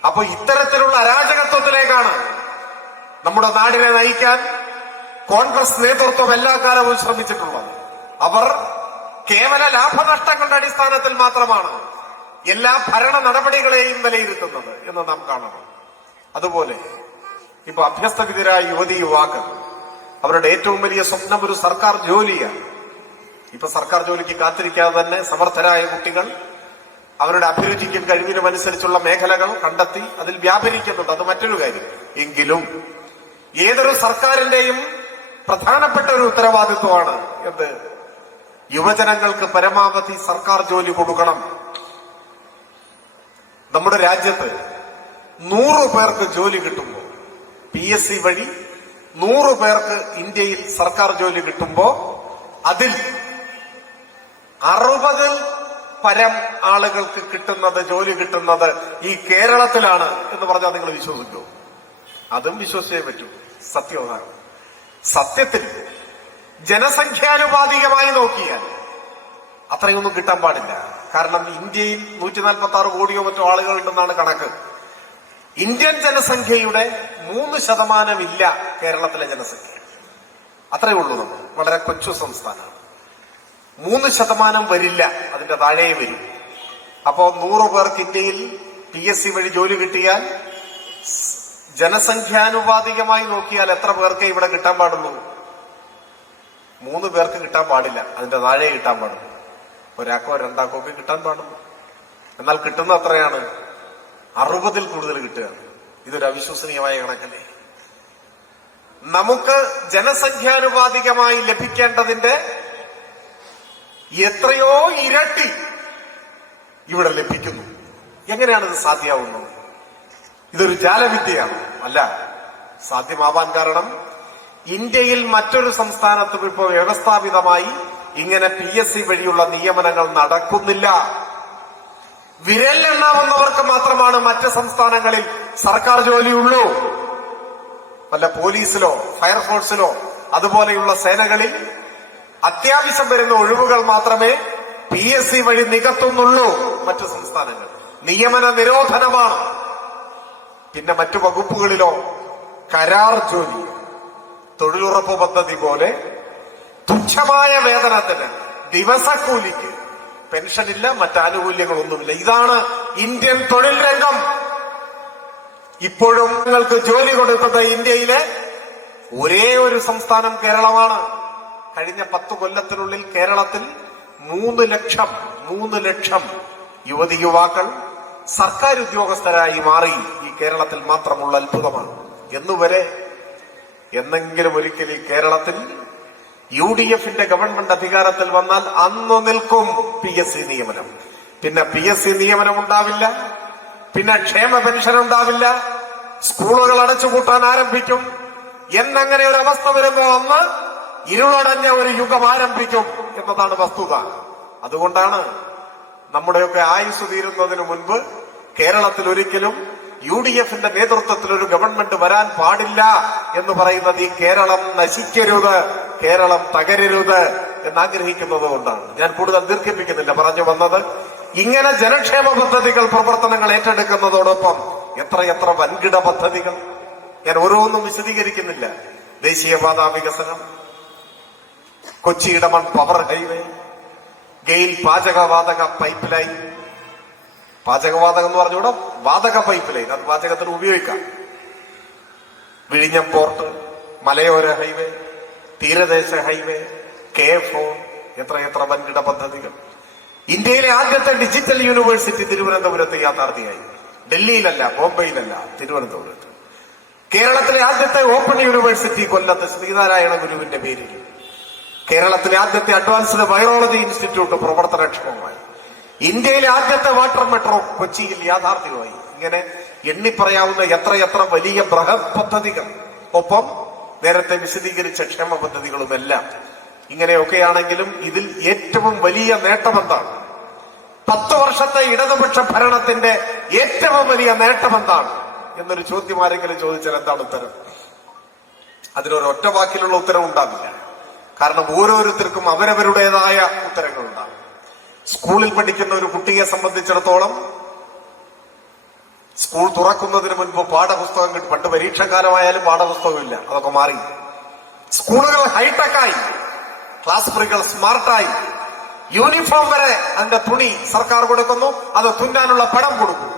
അപ്പൊ ഇത്തരത്തിലുള്ള അരാജകത്വത്തിലേക്കാണ് നമ്മുടെ നാടിനെ നയിക്കാൻ കോൺഗ്രസ് നേതൃത്വം എല്ലാ കാലവും ശ്രമിച്ചിട്ടുള്ളത്. അവർ കേവല ലാഭനഷ്ടങ്ങളുടെ അടിസ്ഥാനത്തിൽ മാത്രമാണ് എല്ലാ ഭരണ നടപടികളെയും വിലയിരുത്തുന്നത് എന്ന് നാം കാണണം. അതുപോലെ ഇപ്പൊ അഭ്യസ്തവിദ്യരായ യുവതി യുവാക്കൾ അവരുടെ ഏറ്റവും വലിയ സ്വപ്നം ഒരു സർക്കാർ ജോലിയാണ്. ഇപ്പൊ സർക്കാർ ജോലിക്ക് കാത്തിരിക്കാതെ തന്നെ സമർത്ഥരായ കുട്ടികൾ അവരുടെ അഭിരുചിക്കും കഴിവിനും അനുസരിച്ചുള്ള മേഖലകൾ കണ്ടെത്തി അതിൽ വ്യാപരിക്കുന്നുണ്ട്. അത് മറ്റൊരു കാര്യം. എങ്കിലും ഏതൊരു സർക്കാരിന്റെയും പ്രധാനപ്പെട്ട ഒരു ഉത്തരവാദിത്വമാണ് എന്ത്? യുവജനങ്ങൾക്ക് പരമാവധി സർക്കാർ ജോലി കൊടുക്കണം. നമ്മുടെ രാജ്യത്ത് 100 പേർക്ക് ജോലി കിട്ടുമ്പോൾ, PSC വഴി 100 പേർക്ക് ഇന്ത്യയിൽ സർക്കാർ ജോലി കിട്ടുമ്പോ അതിൽ 60 പരം ആളുകൾക്ക് ജോലി കിട്ടുന്നത് ഈ കേരളത്തിലാണ് എന്ന് പറഞ്ഞാൽ നിങ്ങൾ വിശ്വസിക്കൂ? അതും വിശ്വസിച്ചേ പറ്റൂ. സത്യമാണ്. സത്യത്തിൽ ജനസംഖ്യാനുപാതികമായി നോക്കിയാൽ അത്രയൊന്നും കിട്ടാൻ പാടില്ല. കാരണം ഇന്ത്യയിൽ 146 കോടിയോ മറ്റോ ആളുകളുണ്ടെന്നാണ് കണക്ക്. ഇന്ത്യൻ ജനസംഖ്യയുടെ 3% ഇല്ല കേരളത്തിലെ ജനസംഖ്യ. അത്രയേ ഉള്ളൂ. നമ്മൾ വളരെ കൊച്ചു സംസ്ഥാനമാണ്. 3% വരില്ല, അതിന്റെ താഴെ വരും. അപ്പോ 100 പേർക്ക് ഇന്ത്യയിൽ PSC വഴി ജോലി കിട്ടിയാൽ ജനസംഖ്യാനുപാതികമായി നോക്കിയാൽ എത്ര പേർക്ക് ഇവിടെ കിട്ടാൻ പാടുള്ളൂ? 3 പേർക്ക് കിട്ടാൻ പാടില്ല, അതിന്റെ താഴെ കിട്ടാൻ പാടുള്ളൂ. ഒരാൾക്കോ രണ്ടാൾക്കോ ഒക്കെ കിട്ടാൻ പാടുള്ളൂ. എന്നാൽ കിട്ടുന്ന എത്രയാണ്? 60-ൽ കൂടുതൽ കിട്ടുകയാണ്. ഇതൊരു അവിശ്വസനീയമായ കണക്കല്ലേ? നമുക്ക് ജനസംഖ്യാനുപാതികമായി ലഭിക്കേണ്ടതിന്റെ എത്രയോ ഇരട്ടി ഇവിടെ ലഭിക്കുന്നു. എങ്ങനെയാണ് ഇത് സാധ്യമാവുന്നത്? ഇതൊരു ജാലവിദ്യയാണ്. അല്ല, സാധ്യമാവാൻ കാരണം ഇന്ത്യയിൽ മറ്റൊരു സംസ്ഥാനത്തും ഇപ്പോൾ വ്യവസ്ഥാപിതമായി ഇങ്ങനെ PSC വഴിയുള്ള നിയമനങ്ങൾ നടക്കുന്നില്ല. വിരലിലെണ്ണാവുന്നവർക്ക് മാത്രമാണ് മറ്റ് സംസ്ഥാനങ്ങളിൽ സർക്കാർ ജോലിയുള്ളൂ. വല്ല പോലീസിലോ ഫയർഫോഴ്സിലോ അതുപോലെയുള്ള സേനകളിൽ അത്യാവശ്യം വരുന്ന ഒഴിവുകൾ മാത്രമേ PSC വഴി നികത്തുന്നുള്ളൂ. മറ്റു സംസ്ഥാനങ്ങൾ നിയമന നിരോധനമാണ്. പിന്നെ മറ്റു വകുപ്പുകളിലോ കരാർ ജോലി, തൊഴിലുറപ്പ് പദ്ധതി പോലെ തുച്ഛമായ വേതനത്തിന്, ദിവസക്കൂലിക്ക്, പെൻഷനില്ല, മറ്റാനുകൂല്യങ്ങളൊന്നുമില്ല. ഇതാണ് ഇന്ത്യൻ തൊഴിൽ രംഗം. ഇപ്പോഴും നിങ്ങൾക്ക് ജോലി കൊടുത്തത് ഇന്ത്യയിലെ ഒരേ ഒരു സംസ്ഥാനം കേരളമാണ്. കഴിഞ്ഞ 10 കൊല്ലത്തിനുള്ളിൽ കേരളത്തിൽ 3 ലക്ഷം യുവതി യുവാക്കൾ സർക്കാർ ഉദ്യോഗസ്ഥരായി മാറി. ഈ കേരളത്തിൽ മാത്രമുള്ള അത്ഭുതമാണ്. എന്നുവരെ എന്നെങ്കിലും ഒരിക്കൽ ഈ കേരളത്തിൽ UDFന്റെ ഗവൺമെന്റ് അധികാരത്തിൽ വന്നാൽ അന്ന് നിൽക്കും PSC നിയമനം. പിന്നെ PSC നിയമനം ഉണ്ടാവില്ല, പിന്നെ ക്ഷേമ പെൻഷൻ ഉണ്ടാവില്ല, സ്കൂളുകൾ അടച്ചുപൂട്ടാൻ ആരംഭിക്കും. എന്നങ്ങനെ ഒരു അവസ്ഥ വരുമ്പോ അന്ന് ഇരുളടഞ്ഞ ഒരു യുഗം ആരംഭിക്കും എന്നതാണ് വസ്തുത. അതുകൊണ്ടാണ് നമ്മുടെയൊക്കെ ആയുസ് തീരുന്നതിന് മുൻപ് കേരളത്തിൽ ഒരിക്കലും UDFന്റെ നേതൃത്വത്തിൽ ഒരു ഗവൺമെന്റ് വരാൻ പാടില്ല എന്ന് പറയുന്നത് ഈ കേരളം നശിക്കരുത്, കേരളം തകരരുത് എന്നാഗ്രഹിക്കുന്നത് കൊണ്ടാണ്. ഞാൻ കൂടുതൽ ദീർഘിപ്പിക്കുന്നില്ല. പറഞ്ഞു വന്നത്, ഇങ്ങനെ ജനക്ഷേമ പദ്ധതികൾ പ്രവർത്തനങ്ങൾ ഏറ്റെടുക്കുന്നതോടൊപ്പം എത്രയെത്ര വൻകിട പദ്ധതികൾ. ഞാൻ ഓരോന്നും വിശദീകരിക്കുന്നില്ല. ദേശീയപാതാ വികസനം, കൊച്ചി ഇടമൺ പവർ ഹൈവേ, ഗെയിൽ പാചകവാതക പൈപ്പ് ലൈൻ, പാചകവാതകം എന്ന് പറഞ്ഞുകൂടെ, വാതക പൈപ്പ് ലൈൻ, അത് പാചകത്തിന് ഉപയോഗിക്കാം. വിഴിഞ്ഞം പോർട്ട്, മലയോര ഹൈവേ, തീരദേശ ഹൈവേ, KFO, എത്രയെത്ര വൻകിട പദ്ധതികൾ. ഇന്ത്യയിലെ ആദ്യത്തെ ഡിജിറ്റൽ യൂണിവേഴ്സിറ്റി തിരുവനന്തപുരത്ത് യാഥാർത്ഥ്യമായി. ഡൽഹിയിലല്ല, ബോംബെയിലല്ല, തിരുവനന്തപുരത്ത്. കേരളത്തിലെ ആദ്യത്തെ ഓപ്പൺ യൂണിവേഴ്സിറ്റി കൊല്ലത്ത് ശ്രീനാരായണ ഗുരുവിന്റെ പേരിൽ. കേരളത്തിലെ ആദ്യത്തെ അഡ്വാൻസ്ഡ് വൈറോളജി ഇൻസ്റ്റിറ്റ്യൂട്ട് പ്രവർത്തനക്ഷമമായി. ഇന്ത്യയിലെ ആദ്യത്തെ വാട്ടർ മെട്രോ കൊച്ചിയിൽ യാഥാർത്ഥ്യമായി. ഇങ്ങനെ എണ്ണിപ്പറയാവുന്ന എത്രയെത്ര വലിയ ബൃഹത് പദ്ധതികൾ, ഒപ്പം നേരത്തെ വിശദീകരിച്ച ക്ഷേമ പദ്ധതികളുമെല്ലാം. ഇങ്ങനെയൊക്കെയാണെങ്കിലും ഇതിൽ ഏറ്റവും വലിയ നേട്ടമെന്താണ്? 10 വർഷത്തെ ഇടതുപക്ഷ ഭരണത്തിന്റെ ഏറ്റവും വലിയ നേട്ടമെന്താണ് എന്നൊരു ചോദ്യം ആരെങ്കിലും ചോദിച്ചാൽ എന്താണ് ഉത്തരം? അതിനൊരു ഒറ്റ വാക്കിലുള്ള ഉത്തരം ഉണ്ടാവില്ല. കാരണം ഓരോരുത്തർക്കും അവരവരുടേതായ ഉത്തരങ്ങളുണ്ടാകും. സ്കൂളിൽ പഠിക്കുന്ന ഒരു കുട്ടിയെ സംബന്ധിച്ചിടത്തോളം സ്കൂൾ തുറക്കുന്നതിന് മുൻപ് പാഠപുസ്തകം കിട്ടും. പണ്ട് പരീക്ഷാകാലമായാലും പാഠപുസ്തകമില്ല, അതൊക്കെ മാറി. സ്കൂളുകൾ ഹൈടെക്കായി, ക്ലാസ് മുറികൾ സ്മാർട്ടായി, യൂണിഫോം വരെ അതിന്റെ തുണി സർക്കാർ കൊടുക്കുന്നു, അത് തുന്നാനുള്ള പണം കൊടുക്കും.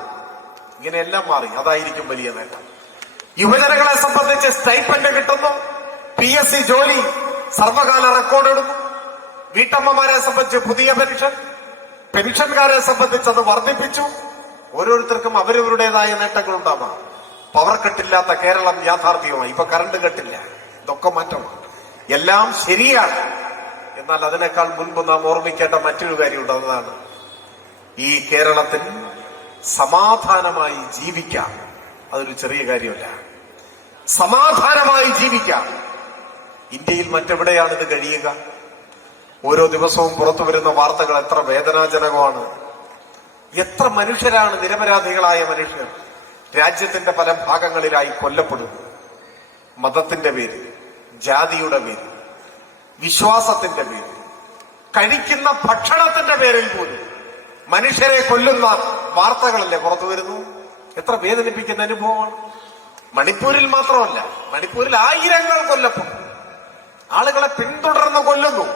ഇങ്ങനെയെല്ലാം മാറി. അതായിരിക്കും വലിയ നേട്ടം. യുവജനങ്ങളെ സംബന്ധിച്ച് സ്റ്റൈപ്പൻഡ് കിട്ടുന്നു, PSC ജോലി സർവകാല റെക്കോർഡ് ഇടുന്നു. വീട്ടമ്മമാരെ സംബന്ധിച്ച് പുതിയ പെൻഷൻകാരെ സംബന്ധിച്ച് അത് വർദ്ധിപ്പിച്ചു. ഓരോരുത്തർക്കും അവരവരുടേതായ നേട്ടങ്ങൾ ഉണ്ടാവാം. പവർ കട്ടില്ലാത്ത കേരളം യാഥാർത്ഥ്യമായി. ഇപ്പൊ കറണ്ട് കട്ടില്ല. ഇതൊക്കെ മാറ്റമാണ്. എല്ലാം ശരിയാണ്. എന്നാൽ അതിനേക്കാൾ മുൻപ് നാം ഓർമ്മിക്കേണ്ട മറ്റൊരു കാര്യമുണ്ട്. അതാണ് ഈ കേരളത്തിൽ സമാധാനമായി ജീവിക്കാം. അതൊരു ചെറിയ കാര്യമല്ല. സമാധാനമായി ജീവിക്കാം. ഇന്ത്യയിൽ മറ്റെവിടെയാണ് ഇത് കഴിയുക? ഓരോ ദിവസവും പുറത്തു വരുന്ന വാർത്തകൾ എത്ര വേദനാജനകമാണ്. എത്ര മനുഷ്യരാണ്, നിരപരാധികളായ മനുഷ്യർ രാജ്യത്തിന്റെ പല ഭാഗങ്ങളിലായി കൊല്ലപ്പെടുന്നു. മതത്തിന്റെ പേരിൽ, ജാതിയുടെ പേരിൽ, വിശ്വാസത്തിന്റെ പേരിൽ, കഴിക്കുന്ന ഭക്ഷണത്തിന്റെ പേരിൽ പോലും മനുഷ്യരെ കൊല്ലുന്ന വാർത്തകളല്ലേ പുറത്തു വരുന്നു. എത്ര വേദനിപ്പിക്കുന്ന അനുഭവമാണ്. മണിപ്പൂരിൽ മാത്രമല്ല, മണിപ്പൂരിൽ ആയിരങ്ങൾ കൊല്ലപ്പെട്ടു. ആളുകളെ പിന്തുടർന്ന് കൊല്ലുന്നു.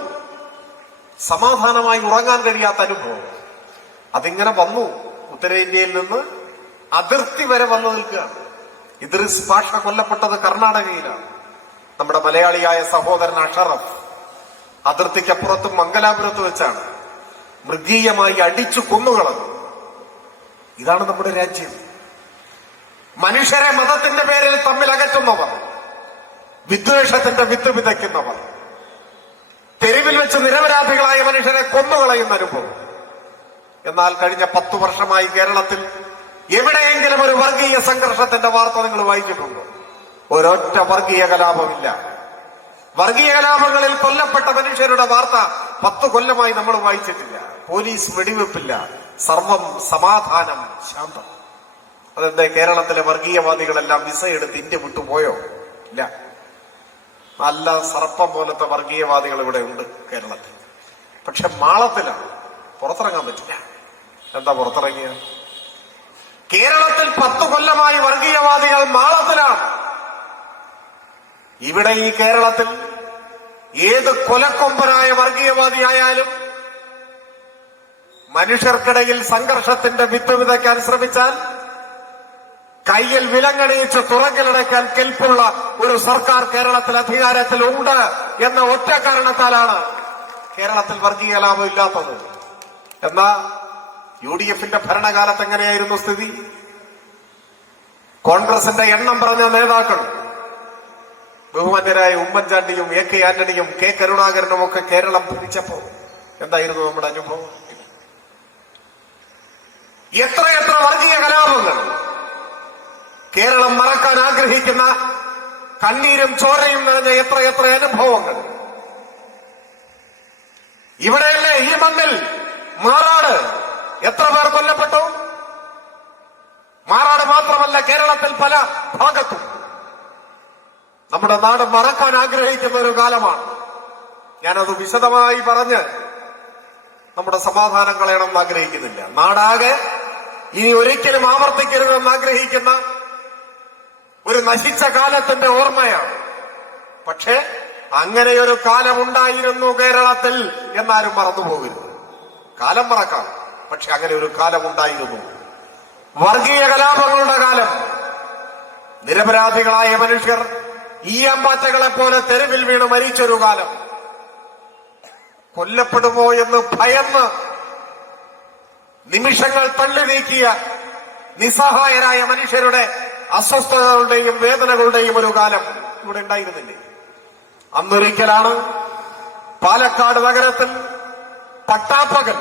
സമാധാനമായി ഉറങ്ങാൻ കഴിയാത്ത അനുഭവം. അതിങ്ങനെ വന്നു. ഉത്തരേന്ത്യയിൽ നിന്ന് അതിർത്തി വരെ വന്നു നിൽക്കുകയാണ്. ഇദ്രിസ് പാഷ കൊല്ലപ്പെട്ടത് കർണാടകയിലാണ്. നമ്മുടെ മലയാളിയായ സഹോദരൻ അഷറഫ് അതിർത്തിക്കപ്പുറത്തും മംഗലാപുരത്ത് വെച്ചാണ് മൃഗീയമായി അടിച്ചു കൊന്നുകളഞ്ഞു. ഇതാണ് നമ്മുടെ രാജ്യം. മനുഷ്യരെ മതത്തിന്റെ പേരിൽ തമ്മിൽ അകറ്റുന്നവർ, വിദ്വേഷത്തിന്റെ വിത്ത് വിതയ്ക്കുന്നവർ, തെരുവിൽ വെച്ച് നിരപരാധികളായ മനുഷ്യരെ കൊന്നുകളയുന്ന അനുഭവം. എന്നാൽ കഴിഞ്ഞ 10 വർഷമായി കേരളത്തിൽ എവിടെയെങ്കിലും ഒരു വർഗീയ സംഘർഷത്തിന്റെ വാർത്ത നിങ്ങൾ വായിച്ചിട്ടുണ്ടോ? ഒരൊറ്റ വർഗീയ കലാപമില്ല. വർഗീയ കലാപങ്ങളിൽ കൊല്ലപ്പെട്ട മനുഷ്യരുടെ വാർത്ത 10 കൊല്ലമായി നമ്മൾ വായിച്ചിട്ടില്ല. പോലീസ് വെടിവെപ്പില്ല. സർവം സമാധാനം, ശാന്തം. അതെന്താ? കേരളത്തിലെ വർഗീയവാദികളെല്ലാം വിസ എടുത്ത് ഇന്ത്യ വിട്ടുപോയോ? ഇല്ല. നല്ല സർപ്പം പോലത്തെ വർഗീയവാദികൾ ഇവിടെ ഉണ്ട് കേരളത്തിൽ. പക്ഷെ മാളത്തിലാണ്, പുറത്തിറങ്ങാൻ പറ്റില്ല. എന്താ പുറത്തിറങ്ങിയ? കേരളത്തിൽ 10 കൊല്ലമായി വർഗീയവാദികൾ മാളത്തിലാണ്. ഇവിടെ ഈ കേരളത്തിൽ ഏത് കൊലക്കൊമ്പനായ വർഗീയവാദിയായാലും മനുഷ്യർക്കിടയിൽ സംഘർഷത്തിന്റെ വിത്ത് വിതയ്ക്കാൻ ശ്രമിച്ചാൽ കയ്യിൽ വിലങ്ങണിയിച്ച് തുറങ്കിലടയ്ക്കാൻ കെൽപ്പുള്ള ഒരു സർക്കാർ കേരളത്തിൽ അധികാരത്തിൽ ഉണ്ട് എന്ന ഒറ്റ കാരണത്താലാണ് കേരളത്തിൽ വർഗീയ ലാഭം ഇല്ലാത്തത്. എന്നാ UDF-ന്റെ ഭരണകാലത്ത് എങ്ങനെയായിരുന്നു സ്ഥിതി? കോൺഗ്രസിന്റെ എണ്ണം പറഞ്ഞ നേതാക്കൾ, ബഹുമാന്യരായ ഉമ്മൻചാണ്ടിയും AK ആന്റണിയും K കരുണാകരനും ഒക്കെ കേരളം ഭരിച്ചപ്പോ എന്തായിരുന്നു നമ്മുടെ അനുഭവം? എത്രയെത്ര വർഗീയ കലാപങ്ങൾ! കേരളം മറക്കാൻ ആഗ്രഹിക്കുന്ന കണ്ണീരും ചോരയും നിറഞ്ഞ എത്രയെത്ര അനുഭവങ്ങൾ! ഇവിടെയല്ലേ, ഈ മണ്ണിൽ മാറാട് എത്ര പേർ കൊല്ലപ്പെട്ടു? മാറാട് മാത്രമല്ല, കേരളത്തിൽ പല ഭാഗത്തും നമ്മുടെ നാട് മറക്കാൻ ആഗ്രഹിക്കുന്ന ഒരു കാലമാണ്. ഞാനത് വിശദമായി പറഞ്ഞ് നമ്മുടെ സമാധാനം കളയണമെന്ന് ആഗ്രഹിക്കുന്നില്ല. നാടാകെ ഇനി ഒരിക്കലും ആവർത്തിക്കരുതെന്ന് ആഗ്രഹിക്കുന്ന ഒരു നശിച്ച കാലത്തിന്റെ ഓർമ്മയാണ്. പക്ഷേ അങ്ങനെയൊരു കാലമുണ്ടായിരുന്നു കേരളത്തിൽ എന്നാരും മറന്നുപോകരുത്. കാലം മറക്കാം, പക്ഷെ അങ്ങനെ ഒരു കാലമുണ്ടായിരുന്നു. വർഗീയ കലാപങ്ങളുടെ കാലം. നിരപരാധികളായ മനുഷ്യർ ഈയാമ്പാറ്റകളെ പോലെ തെരുവിൽ വീണ് മരിച്ചൊരു കാലം. കൊല്ലപ്പെടുമോ എന്ന് ഭയന്ന് നിമിഷങ്ങൾ തള്ളി നീക്കിയ നിസ്സഹായരായ മനുഷ്യരുടെ അസ്വസ്ഥതകളുടെയും വേദനകളുടെയും ഒരു കാലം ഇവിടെ ഉണ്ടായിരുന്നില്ലേ? അന്നൊരിക്കലാണ് പാലക്കാട് നഗരത്തിൽ പട്ടാപ്പകൽ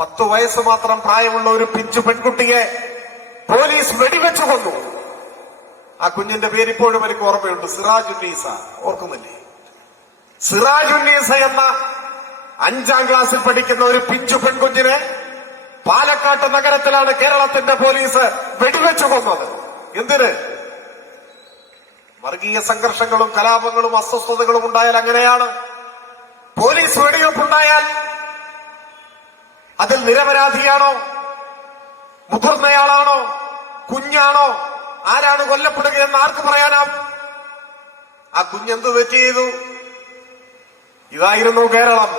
10 വയസ്സ് മാത്രം പ്രായമുള്ള ഒരു പിഞ്ചു പെൺകുട്ടിയെ പോലീസ് വെടിവെച്ചു കൊന്നു. ആ കുഞ്ഞിന്റെ പേര് ഇപ്പോഴും എനിക്ക് ഓർമ്മയുണ്ട്. സിറാജുന്നീസ. ഓർക്കുന്നില്ലേ? സിറാജുന്നീസ എന്ന 5ാം ക്ലാസ്സിൽ പഠിക്കുന്ന ഒരു പിഞ്ചു പെൺകുഞ്ഞിനെ പാലക്കാട്ട് നഗരത്തിലാണ് കേരളത്തിന്റെ പോലീസ് വെടിവെച്ചു കൊന്നത്. എന്തിന്? വർഗീയ സംഘർഷങ്ങളും കലാപങ്ങളും അസ്വസ്ഥതകളും ഉണ്ടായാൽ അങ്ങനെയാണ്. പോലീസ് വെടിവെപ്പുണ്ടായാൽ അതിൽ നിരപരാധിയാണോ, മുതിർന്നയാളാണോ, കുഞ്ഞാണോ, ആരാണ് കൊല്ലപ്പെടുകയെന്ന് ആർക്ക് പറയാനാവും? ആ കുഞ്ഞെന്ത് തെറ്റ് ചെയ്തു? ഇതായിരുന്നു കേരളം.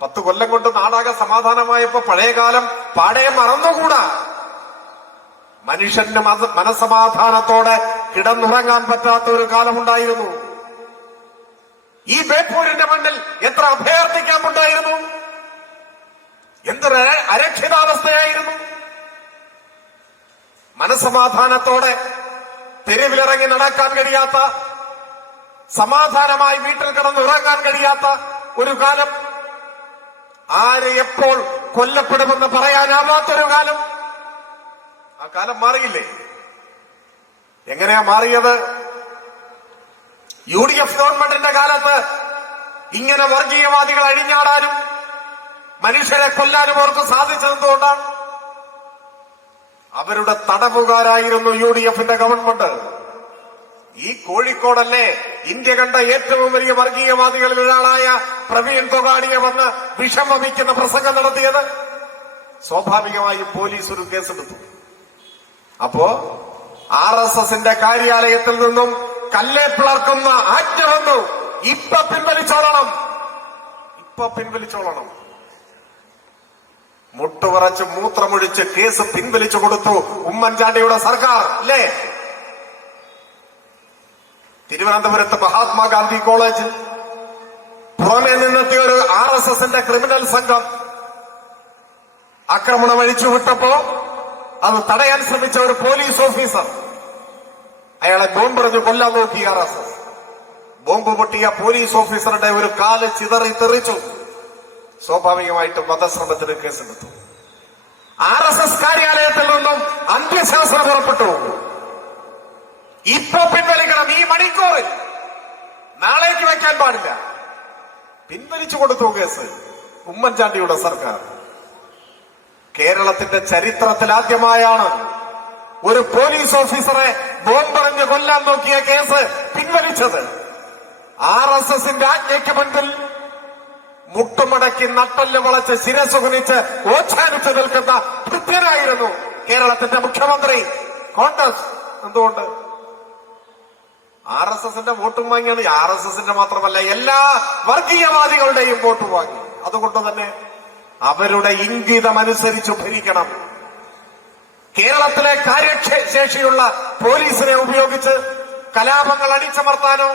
10 കൊല്ലം കൊണ്ട് നാടാകെ സമാധാനമായപ്പോ പഴയകാലം പാടെ മറന്നുകൂടാ. മനുഷ്യന് മനസമാധാനത്തോടെ കിടന്നുറങ്ങാൻ പറ്റാത്ത ഒരു കാലമുണ്ടായിരുന്നു. ഈ ബേപ്പൂരിന്റെ മണ്ണിൽ എത്ര അഭയാർത്ഥി ക്യാമ്പുണ്ടായിരുന്നു! എന്തൊരു അരക്ഷിതാവസ്ഥയായിരുന്നു! മനസമാധാനത്തോടെ തെരുവിലിറങ്ങി നടക്കാൻ കഴിയാത്ത, സമാധാനമായി വീട്ടിൽ കിടന്നുറങ്ങാൻ കഴിയാത്ത ഒരു കാലം, ആര് എപ്പോൾ കൊല്ലപ്പെടുമെന്ന് പറയാനാവാത്തൊരു കാലം. ആ കാലം മാറിയില്ലേ? എങ്ങനെയാ മാറിയത്? UDF ഗവൺമെന്റിന്റെ കാലത്ത് ഇങ്ങനെ വർഗീയവാദികൾ അഴിഞ്ഞാടാനും മനുഷ്യരെ കൊല്ലാനും അവർക്ക് സാധിച്ചതെന്തുകൊണ്ടാണ്? അവരുടെ തടവുകാരായിരുന്നു UDFന്റെ ഗവൺമെന്റ്. ഈ കോഴിക്കോടല്ലേ ഇന്ത്യ കണ്ട ഏറ്റവും വലിയ വർഗീയവാദികളിൽ ഒരാളായ പ്രവീൺ തൊഗാഡിയെ വന്ന് വിഷം വമിക്കുന്ന പ്രസംഗം നടത്തിയത്? സ്വാഭാവികമായും പോലീസ് ഒരു കേസെടുത്തു. അപ്പോ RSSന്റെ കാര്യാലയത്തിൽ നിന്നും കല്ലേ പിളർക്കുന്ന ആജ്ഞ വന്നു. ഇപ്പൊ പിൻവലിച്ചോളണം. മുട്ടുവിറച്ച് മൂത്രമൊഴിച്ച് കേസ് പിൻവലിച്ചു കൊടുത്തു ഉമ്മൻചാണ്ടിയുടെ സർക്കാർ, അല്ലേ? തിരുവനന്തപുരത്ത് മഹാത്മാഗാന്ധി കോളേജിൽ പുറമെ നിന്നെത്തിയ ഒരു RSSന്റെ ക്രിമിനൽ സംഘം ആക്രമണം അഴിച്ചുവിട്ടപ്പോ അത് തടയാൻ ശ്രമിച്ച ഒരു പോലീസ് ഓഫീസർ അയാളെ ബോംബെറിഞ്ഞ് കൊല്ലാൻ നോക്കി RSS. ബോംബ് പൊട്ടിയ പോലീസ് ഓഫീസറുടെ ഒരു കാല് ചിതറി തെറിച്ചു. സ്വാഭാവികമായിട്ടും വധശ്രമത്തിന് കേസെടുത്തു. RSS കാര്യാലയത്തിൽ നിന്നും അന്ത്യശാസനം പുറപ്പെട്ടു. ഇപ്പൊ പിൻവലിക്കണം, ഈ മണിക്കൂറിൽ, നാളേക്ക് വയ്ക്കാൻ പാടില്ല. പിൻവലിച്ചു കൊടുത്തു കേസ് ഉമ്മൻചാണ്ടിയുടെ സർക്കാർ. കേരളത്തിന്റെ ചരിത്രത്തിൽ ആദ്യമായാണ് ഒരു പോലീസ് ഓഫീസറെ ബോംബെറിഞ്ഞ് കൊല്ലാൻ നോക്കിയ കേസ് പിൻവലിച്ചത്. RSSന്റെ ആജ്ഞയ്ക്ക് മുൻപിൽ മുട്ടുമടക്കി നട്ടല് വളച്ച് ശിരസ് കുനിച്ച് ഓച്ചാനിച്ച് നിൽക്കുന്ന ഭൃത്യനായിരുന്നു കേരളത്തിന്റെ മുഖ്യമന്ത്രി. കോൺഗ്രസ് എന്തുകൊണ്ട് RSSന്റെ വോട്ടും വാങ്ങിയാണ്? RSSന്റെ മാത്രമല്ല, എല്ലാ വർഗീയവാദികളുടെയും വോട്ട് വാങ്ങി. അതുകൊണ്ട് തന്നെ അവരുടെ ഇംഗിതമനുസരിച്ച് ഭരിക്കണം. കേരളത്തിലെ കാര്യശേഷിയുള്ള പോലീസിനെ ഉപയോഗിച്ച് കലാപങ്ങൾ അടിച്ചമർത്താനോ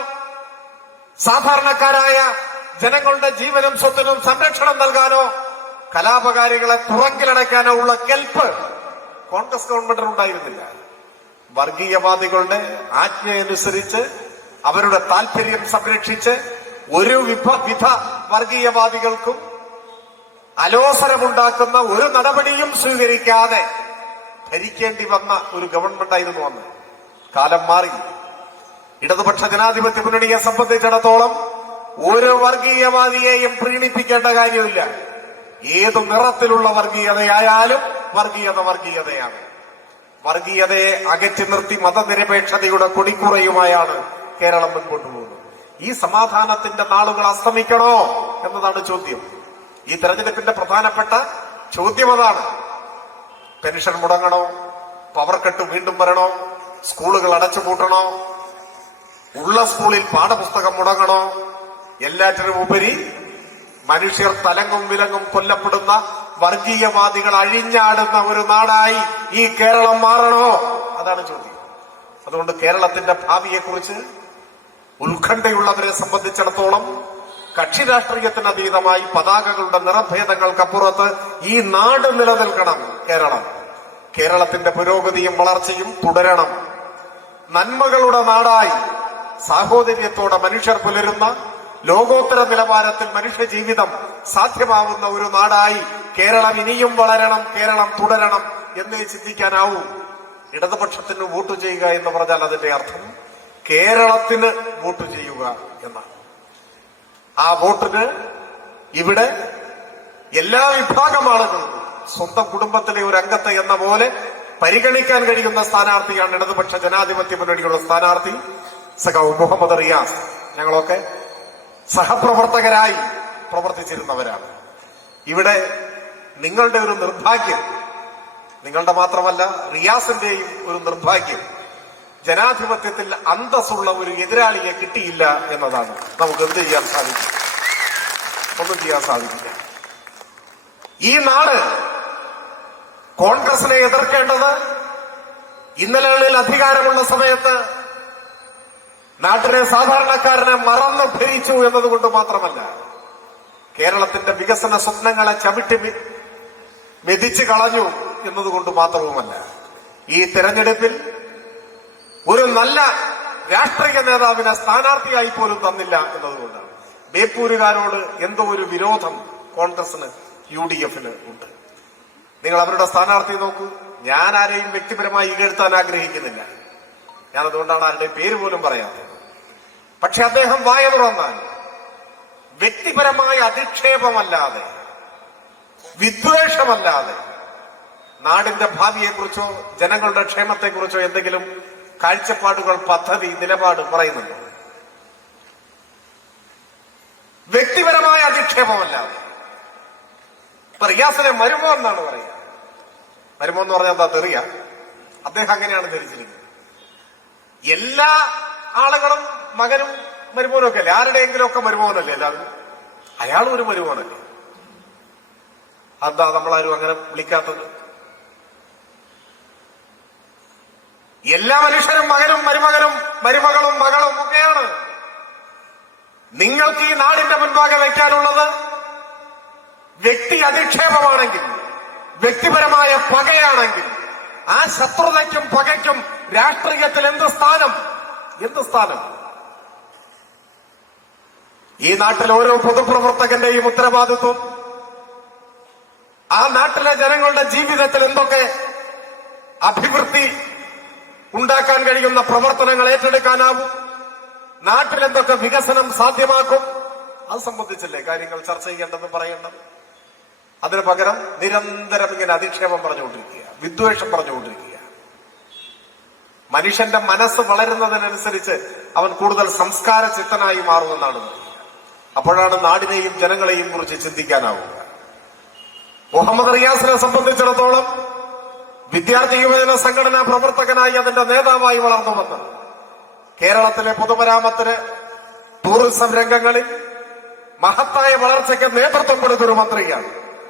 സാധാരണക്കാരായ ജനങ്ങളുടെ ജീവനും സ്വത്തിനും സംരക്ഷണം നൽകാനോ കലാപകാരികളെ തുറങ്കിലടയ്ക്കാനോ ഉള്ള കെൽപ്പ് കോൺഗ്രസ് ഗവൺമെന്റിനുണ്ടായിരുന്നില്ല. വർഗീയവാദികളുടെ ആജ്ഞയനുസരിച്ച് അവരുടെ താൽപര്യം സംരക്ഷിച്ച് ഒരു വിധ വർഗീയവാദികൾക്കും അലോസരമുണ്ടാക്കുന്ന ഒരു നടപടിയും സ്വീകരിക്കാതെ ഭരിക്കേണ്ടി വന്ന ഒരു ഗവൺമെന്റായിരുന്നു അന്ന്. കാലം മാറി. ഇടതുപക്ഷ ജനാധിപത്യ മുന്നണിയെ സംബന്ധിച്ചിടത്തോളം ഒരു വർഗീയവാദിയെയും പ്രീണിപ്പിക്കേണ്ട കാര്യമില്ല. ഏതു നിറത്തിലുള്ള വർഗീയതയായാലും വർഗീയതയാണ്. വർഗീയതയെ അകറ്റി നിർത്തി മതനിരപേക്ഷതയുടെ കൊടിക്കുറയുമായാണ് കേരളം മുൻപോട്ട് പോകുന്നത്. ഈ സമാധാനത്തിന്റെ നാളുകൾ അസ്തമിക്കണോ എന്നതാണ് ചോദ്യം. ഈ തെരഞ്ഞെടുപ്പിന്റെ പ്രധാനപ്പെട്ട ചോദ്യം അതാണ്. പെൻഷൻ മുടങ്ങണോ? പവർ കട്ട് വീണ്ടും വരണോ? സ്കൂളുകൾ അടച്ചുപൂട്ടണോ? ഉള്ള സ്കൂളിൽ പാഠപുസ്തകം മുടങ്ങണോ? എല്ലാറ്റിനും ഉപരി മനുഷ്യർ തലങ്ങും വിലങ്ങും കൊല്ലപ്പെടുന്ന വർഗീയവാദികൾ അഴിഞ്ഞാടുന്ന ഒരു നാടായി ഈ കേരളം മാറണോ? അതാണ് ചോദ്യം. അതുകൊണ്ട് കേരളത്തിന്റെ ഭാവിയെക്കുറിച്ച് ഉത്കണ്ഠയുള്ളവരെ സംബന്ധിച്ചിടത്തോളം കക്ഷി രാഷ്ട്രീയത്തിന് അതീതമായി പതാകകളുടെ നിറഭേദങ്ങൾക്കപ്പുറത്ത് ഈ നാട് നിലനിൽക്കണം. കേരളത്തിന്റെ പുരോഗതിയും വളർച്ചയും തുടരണം. നന്മകളുടെ നാടായി സാഹോദര്യത്തോടെ മനുഷ്യർ പുലരുന്ന ലോകോത്തര നിലവാരത്തിൽ മനുഷ്യ ജീവിതം സാധ്യമാവുന്ന ഒരു നാടായി കേരളം ഇനിയും വളരണം, കേരളം തുടരണം എന്നേ ചിന്തിക്കാനാവൂ. ഇടതുപക്ഷത്തിന് വോട്ട് ചെയ്യുക എന്ന് പറഞ്ഞാൽ അതിന്റെ അർത്ഥം കേരളത്തിന് വോട്ട് ചെയ്യുക എന്നാണ്. ആ വോട്ടിന് ഇവിടെ എല്ലാ വിഭാഗം ആളുകളും സ്വന്തം കുടുംബത്തിലെ ഒരു അംഗത്തെ എന്ന പോലെ പരിഗണിക്കാൻ കഴിയുന്ന സ്ഥാനാർത്ഥിയാണ് ഇടതുപക്ഷ ജനാധിപത്യ മുന്നണിയുള്ള സ്ഥാനാർത്ഥി സഖാവ് മുഹമ്മദ് റിയാസ്. ഞങ്ങളൊക്കെ സഹപ്രവർത്തകരായി പ്രവർത്തിച്ചിരുന്നവരാണ്. ഇവിടെ നിങ്ങളുടെ ഒരു നിർഭാഗ്യം, നിങ്ങളുടെ മാത്രമല്ല റിയാസിന്റെയും ഒരു നിർഭാഗ്യം, ജനാധിപത്യത്തിൽ അന്തസ്സുള്ള ഒരു എതിരാളിയെ കിട്ടിയില്ല എന്നതാണ്. നമുക്ക് എന്ത് ചെയ്യാൻ സാധിക്കും? ഒന്നും ചെയ്യാൻ സാധിക്കില്ല. ഈ നാട് കോൺഗ്രസിനെ എതിർക്കേണ്ടത് ഇന്നലകളിൽ അധികാരമുള്ള സമയത്ത് നാട്ടിലെ സാധാരണക്കാരനെ മറന്നു ഭരിച്ചു എന്നതുകൊണ്ട് മാത്രമല്ല, കേരളത്തിന്റെ വികസന സ്വപ്നങ്ങളെ ചവിട്ടി മെതിച്ചു കളഞ്ഞു എന്നതുകൊണ്ട് മാത്രവുമല്ല, ഈ തെരഞ്ഞെടുപ്പിൽ ഒരു നല്ല രാഷ്ട്രീയ നേതാവിനെ സ്ഥാനാർത്ഥിയായി പോലും തന്നില്ല എന്നതുകൊണ്ടാണ്. ബേപ്പൂരുകാരോട് എന്തോ ഒരു വിരോധം കോൺഗ്രസിന് UDF-ന് ഉണ്ട്. നിങ്ങൾ അവരുടെ സ്ഥാനാർത്ഥി നോക്കൂ. ഞാൻ ആരെയും വ്യക്തിപരമായി ഇകഴ്ത്താൻ ആഗ്രഹിക്കുന്നില്ല. ഞാൻ അതുകൊണ്ടാണ് ആരുടെയും പേര് പോലും പറയാത്തത്. പക്ഷെ അദ്ദേഹം വായ തുറന്നാൽ വ്യക്തിപരമായ അധിക്ഷേപമല്ലാതെ, വിദ്വേഷമല്ലാതെ നാടിന്റെ ഭാവിയെക്കുറിച്ചോ ജനങ്ങളുടെ ക്ഷേമത്തെക്കുറിച്ചോ എന്തെങ്കിലും കാഴ്ചപ്പാടുകൾ, പദ്ധതി, നിലപാട് പറയുന്നുണ്ടോ? വ്യക്തിപരമായ അധിക്ഷേപമല്ലാതെ. ഇപ്പൊ റിയാസിനെ മരുമോ എന്നാണ് പറയുക. മരുമോ എന്ന് പറഞ്ഞാൽ എന്താ തെറിയ? അദ്ദേഹം അങ്ങനെയാണ് ധരിച്ചിരിക്കുന്നത്. എല്ലാ ആളുകളും മകനും മരുമോനും ഒക്കെ അല്ലേ? ആരുടെയെങ്കിലും ഒക്കെ മരുമോനല്ലേ എല്ലാവരും? അയാളും ഒരു മരുമോനല്ലേ? എന്താ നമ്മളാരും അങ്ങനെ വിളിക്കാത്തത്? എല്ലാ മനുഷ്യരും മകനും മരുമകനും മരുമകളും മകളും ഒക്കെയാണ്. നിങ്ങൾക്ക് ഈ നാടിന്റെ മുൻപാകെ വയ്ക്കാനുള്ളത് വ്യക്തി അധിക്ഷേപമാണെങ്കിൽ, വ്യക്തിപരമായ പകയാണെങ്കിൽ, ആ ശത്രുതയ്ക്കും പകയ്ക്കും രാഷ്ട്രീയത്തിൽ എന്ത് സ്ഥാനം? എന്ത് സ്ഥാനം? ഈ നാട്ടിൽ ഓരോ പൊതുപ്രവർത്തകന്റെയും ഉത്തരവാദിത്വം ആ നാട്ടിലെ ജനങ്ങളുടെ ജീവിതത്തിൽ എന്തൊക്കെ അഭിവൃദ്ധി ഉണ്ടാക്കാൻ കഴിയുന്ന പ്രവർത്തനങ്ങൾ ഏറ്റെടുക്കാനാവും, നാട്ടിൽ എന്തൊക്കെ വികസനം സാധ്യമാക്കും, അത് സംബന്ധിച്ചല്ലേ കാര്യങ്ങൾ ചർച്ച ചെയ്യേണ്ടത്, പറയേണ്ടത്. അതിനു പകരം നിരന്തരം ഇങ്ങനെ അധിക്ഷേപം പറഞ്ഞുകൊണ്ടിരിക്കുക, വിദ്വേഷം പറഞ്ഞുകൊണ്ടിരിക്കുക. മനുഷ്യന്റെ മനസ്സ് വളരുന്നതിനനുസരിച്ച് അവൻ കൂടുതൽ സംസ്കാര ചിത്തനായി മാറുമെന്നാണ്. അപ്പോഴാണ് നാടിനെയും ജനങ്ങളെയും കുറിച്ച് ചിന്തിക്കാനാവുക. മുഹമ്മദ് റിയാസിനെ സംബന്ധിച്ചിടത്തോളം വിദ്യാർത്ഥി യുവജന സംഘടനാ പ്രവർത്തകനായി അതിന്റെ നേതാവായി വളർന്നു വന്ന് കേരളത്തിലെ പൊതുമരാമത്തിന്, ടൂറിസം രംഗങ്ങളിൽ മഹത്തായ വളർച്ചയ്ക്ക് നേതൃത്വം കൊടുത്തൊരു മന്ത്രിയാണ്.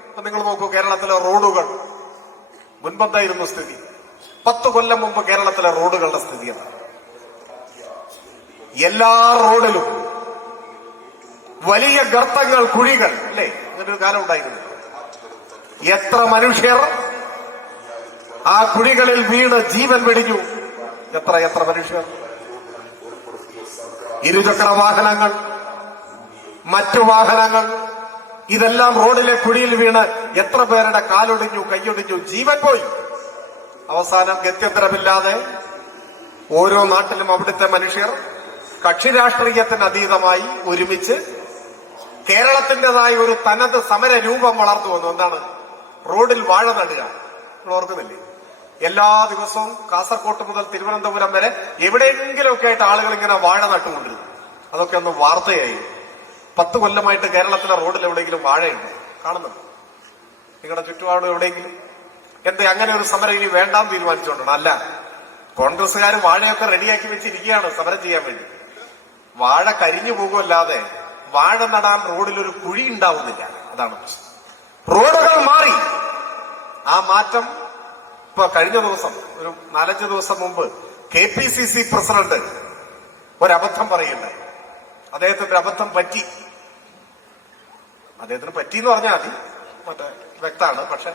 അപ്പൊ നിങ്ങൾ നോക്കൂ, കേരളത്തിലെ റോഡുകൾ മുൻപെന്തായിരുന്നു സ്ഥിതി? 10 കൊല്ലം മുമ്പ് കേരളത്തിലെ റോഡുകളുടെ സ്ഥിതിയാണ്. എല്ലാ റോഡിലും വലിയ ഗർത്തങ്ങൾ, കുഴികൾ, അല്ലേ? അങ്ങനൊരു കാലം ഉണ്ടായിരുന്നു. എത്ര മനുഷ്യർ ആ കുഴികളിൽ വീണ് ജീവൻ വെടിഞ്ഞു! എത്ര മനുഷ്യർ! ഇരുചക്ര വാഹനങ്ങൾ, മറ്റു വാഹനങ്ങൾ, ഇതെല്ലാം റോഡിലെ കുഴിയിൽ വീണ് എത്ര പേരുടെ കാലൊടിഞ്ഞു, കൈയൊടിഞ്ഞു, ജീവൻ പോയി. അവസാനം ഗത്യന്തരമില്ലാതെ ഓരോ നാട്ടിലും അവിടുത്തെ മനുഷ്യർ കക്ഷി രാഷ്ട്രീയത്തിന് അതീതമായി ഒരുമിച്ച് കേരളത്തിന്റേതായ ഒരു തനത് സമര രൂപം വളർന്നു വന്നു. എന്താണ്? റോഡിൽ വാഴ നടുക. ഓർക്കുന്നില്ലേ? എല്ലാ ദിവസവും കാസർകോട്ട് മുതൽ തിരുവനന്തപുരം വരെ എവിടെയെങ്കിലുമൊക്കെ ആയിട്ട് ആളുകൾ ഇങ്ങനെ വാഴ നട്ടുകൊണ്ടിരുന്നു. അതൊക്കെ ഒന്ന് വാർത്തയായി. 10 കൊല്ലമായിട്ട് കേരളത്തിലെ റോഡിൽ എവിടെയെങ്കിലും വാഴയുണ്ട്? കാണുന്നുണ്ട്? നിങ്ങളുടെ ചുറ്റുപാടും എവിടെയെങ്കിലും? എന്താ അങ്ങനെ ഒരു സമരം ഇനി വേണ്ടാന്ന് തീരുമാനിച്ചുകൊണ്ടാണ്? അല്ല, കോൺഗ്രസ്സുകാർ വാഴയൊക്കെ റെഡിയാക്കി വെച്ചിരിക്കുകയാണ് സമരം ചെയ്യാൻ വേണ്ടി. വാഴ കരിഞ്ഞു പോകുമല്ലാതെ വാഴ നടാൻ റോഡിലൊരു കുഴി ഉണ്ടാവുന്നില്ല. അതാണ് പ്രശ്നം. റോഡുകൾ മാറി. ആ മാറ്റം ഇപ്പൊ കഴിഞ്ഞ ദിവസം, ഒരു 4-5 ദിവസം മുമ്പ് KPCC പ്രസിഡന്റ് ഒരബദ്ധം പറയുണ്ടായി. അദ്ദേഹത്തിന്റെ അബദ്ധം പറ്റി. അദ്ദേഹത്തിന് പറ്റിയെന്ന് പറഞ്ഞാൽ മതി, മറ്റേ വ്യക്തമാണ്. പക്ഷെ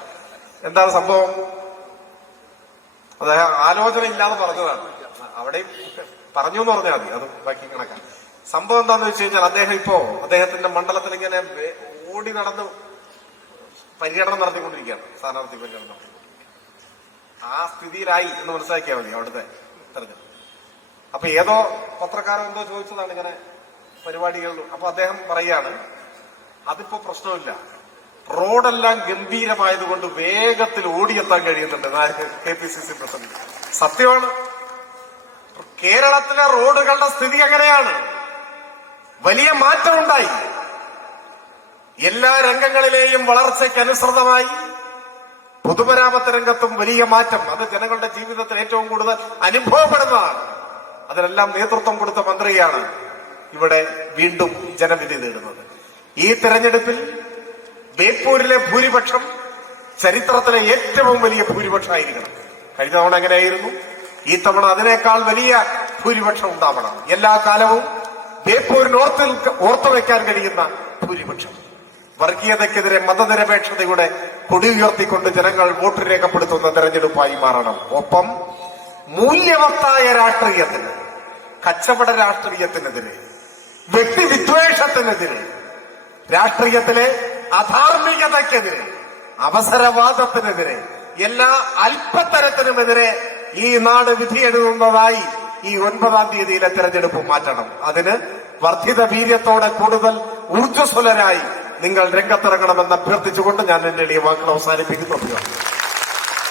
എന്താണ് സംഭവം? അദ്ദേഹം ആലോചന ഇല്ലാതെ പറഞ്ഞതാണ്. അവിടെയും പറഞ്ഞു എന്ന് പറഞ്ഞാൽ മതി, അത് ബാക്കി കണക്കാണ്. സംഭവം എന്താന്ന് വെച്ച് കഴിഞ്ഞാൽ, അദ്ദേഹത്തിന്റെ മണ്ഡലത്തിൽ ഇങ്ങനെ ഓടി നടന്ന് പര്യടനം നടത്തിക്കൊണ്ടിരിക്കുകയാണ്, സ്ഥാനാർത്ഥി പര്യടനം നടത്തിക്കൊണ്ടിരിക്കുകയാണ്. ആ സ്ഥിതിയിലായി എന്ന് മനസ്സിലാക്കിയാൽ മതി അവിടുത്തെ തെരഞ്ഞെടുപ്പ്. അപ്പൊ ഏതോ പത്രക്കാരോ എന്തോ ചോദിച്ചതാണ് ഇങ്ങനെ പരിപാടികൾ. അപ്പൊ അദ്ദേഹം പറയാണ്, അതിപ്പോ പ്രശ്നമില്ല, റോഡെല്ലാം ഗംഭീരമായതുകൊണ്ട് വേഗത്തിൽ ഓടിയെത്താൻ കഴിയുന്നുണ്ട്. KPCC president. സത്യമാണ്. കേരളത്തിലെ റോഡുകളുടെ സ്ഥിതി എങ്ങനെയാണ്? വലിയ മാറ്റമുണ്ടായി. എല്ലാ രംഗങ്ങളിലെയും വളർച്ചയ്ക്കനുസൃതമായി പൊതുമരാമത്ത് രംഗത്തും വലിയ മാറ്റം. അത് ജനങ്ങളുടെ ജീവിതത്തിൽ ഏറ്റവും കൂടുതൽ അനുഭവപ്പെടുന്നതാണ്. അതിനെല്ലാം നേതൃത്വം കൊടുത്ത മന്ത്രിയാണ് ഇവിടെ വീണ്ടും ജനവിധി നേടുന്നത്. ഈ തെരഞ്ഞെടുപ്പിൽ ബേപ്പൂരിലെ ഭൂരിപക്ഷം ചരിത്രത്തിലെ ഏറ്റവും വലിയ ഭൂരിപക്ഷമായിരിക്കണം. കഴിഞ്ഞ തവണ എങ്ങനെയായിരുന്നു? ഈ തവണ അതിനേക്കാൾ വലിയ ഭൂരിപക്ഷം ഉണ്ടാവണം. എല്ലാ കാലവും ബേപ്പൂരിന് ഓർത്തുവെക്കാൻ കഴിയുന്ന ഭൂരിപക്ഷം. വർഗീയതയ്ക്കെതിരെ മതനിരപേക്ഷതയുടെ കൊടി ഉയർത്തിക്കൊണ്ട് ജനങ്ങൾ വോട്ട് രേഖപ്പെടുത്തുന്ന തെരഞ്ഞെടുപ്പായി മാറണം. ഒപ്പം മൂല്യവത്തായ രാഷ്ട്രീയത്തിന്, കച്ചവട രാഷ്ട്രീയത്തിനെതിരെ, വ്യക്തിവിദ്വേഷത്തിനെതിരെ, രാഷ്ട്രീയത്തിലെ അധാർമികതയ്ക്കെതിരെ, അവസരവാദത്തിനെതിരെ, എല്ലാ അല്പത്തരത്തിനുമെതിരെ ഈ നാട് വിധിയെഴുതുന്നതായി ഈ 9-ാം തീയതിയിലെ തെരഞ്ഞെടുപ്പ് മാറ്റണം. അതിന് വർദ്ധിത വീര്യത്തോടെ കൂടുതൽ ഊർജ്ജസ്വലരായി നിങ്ങൾ രംഗത്തിറങ്ങണമെന്ന് അഭ്യർത്ഥിച്ചുകൊണ്ട് ഞാൻ എന്റെ എളിയ വാക്കുകൾ അവസാനിപ്പിക്കുന്നു.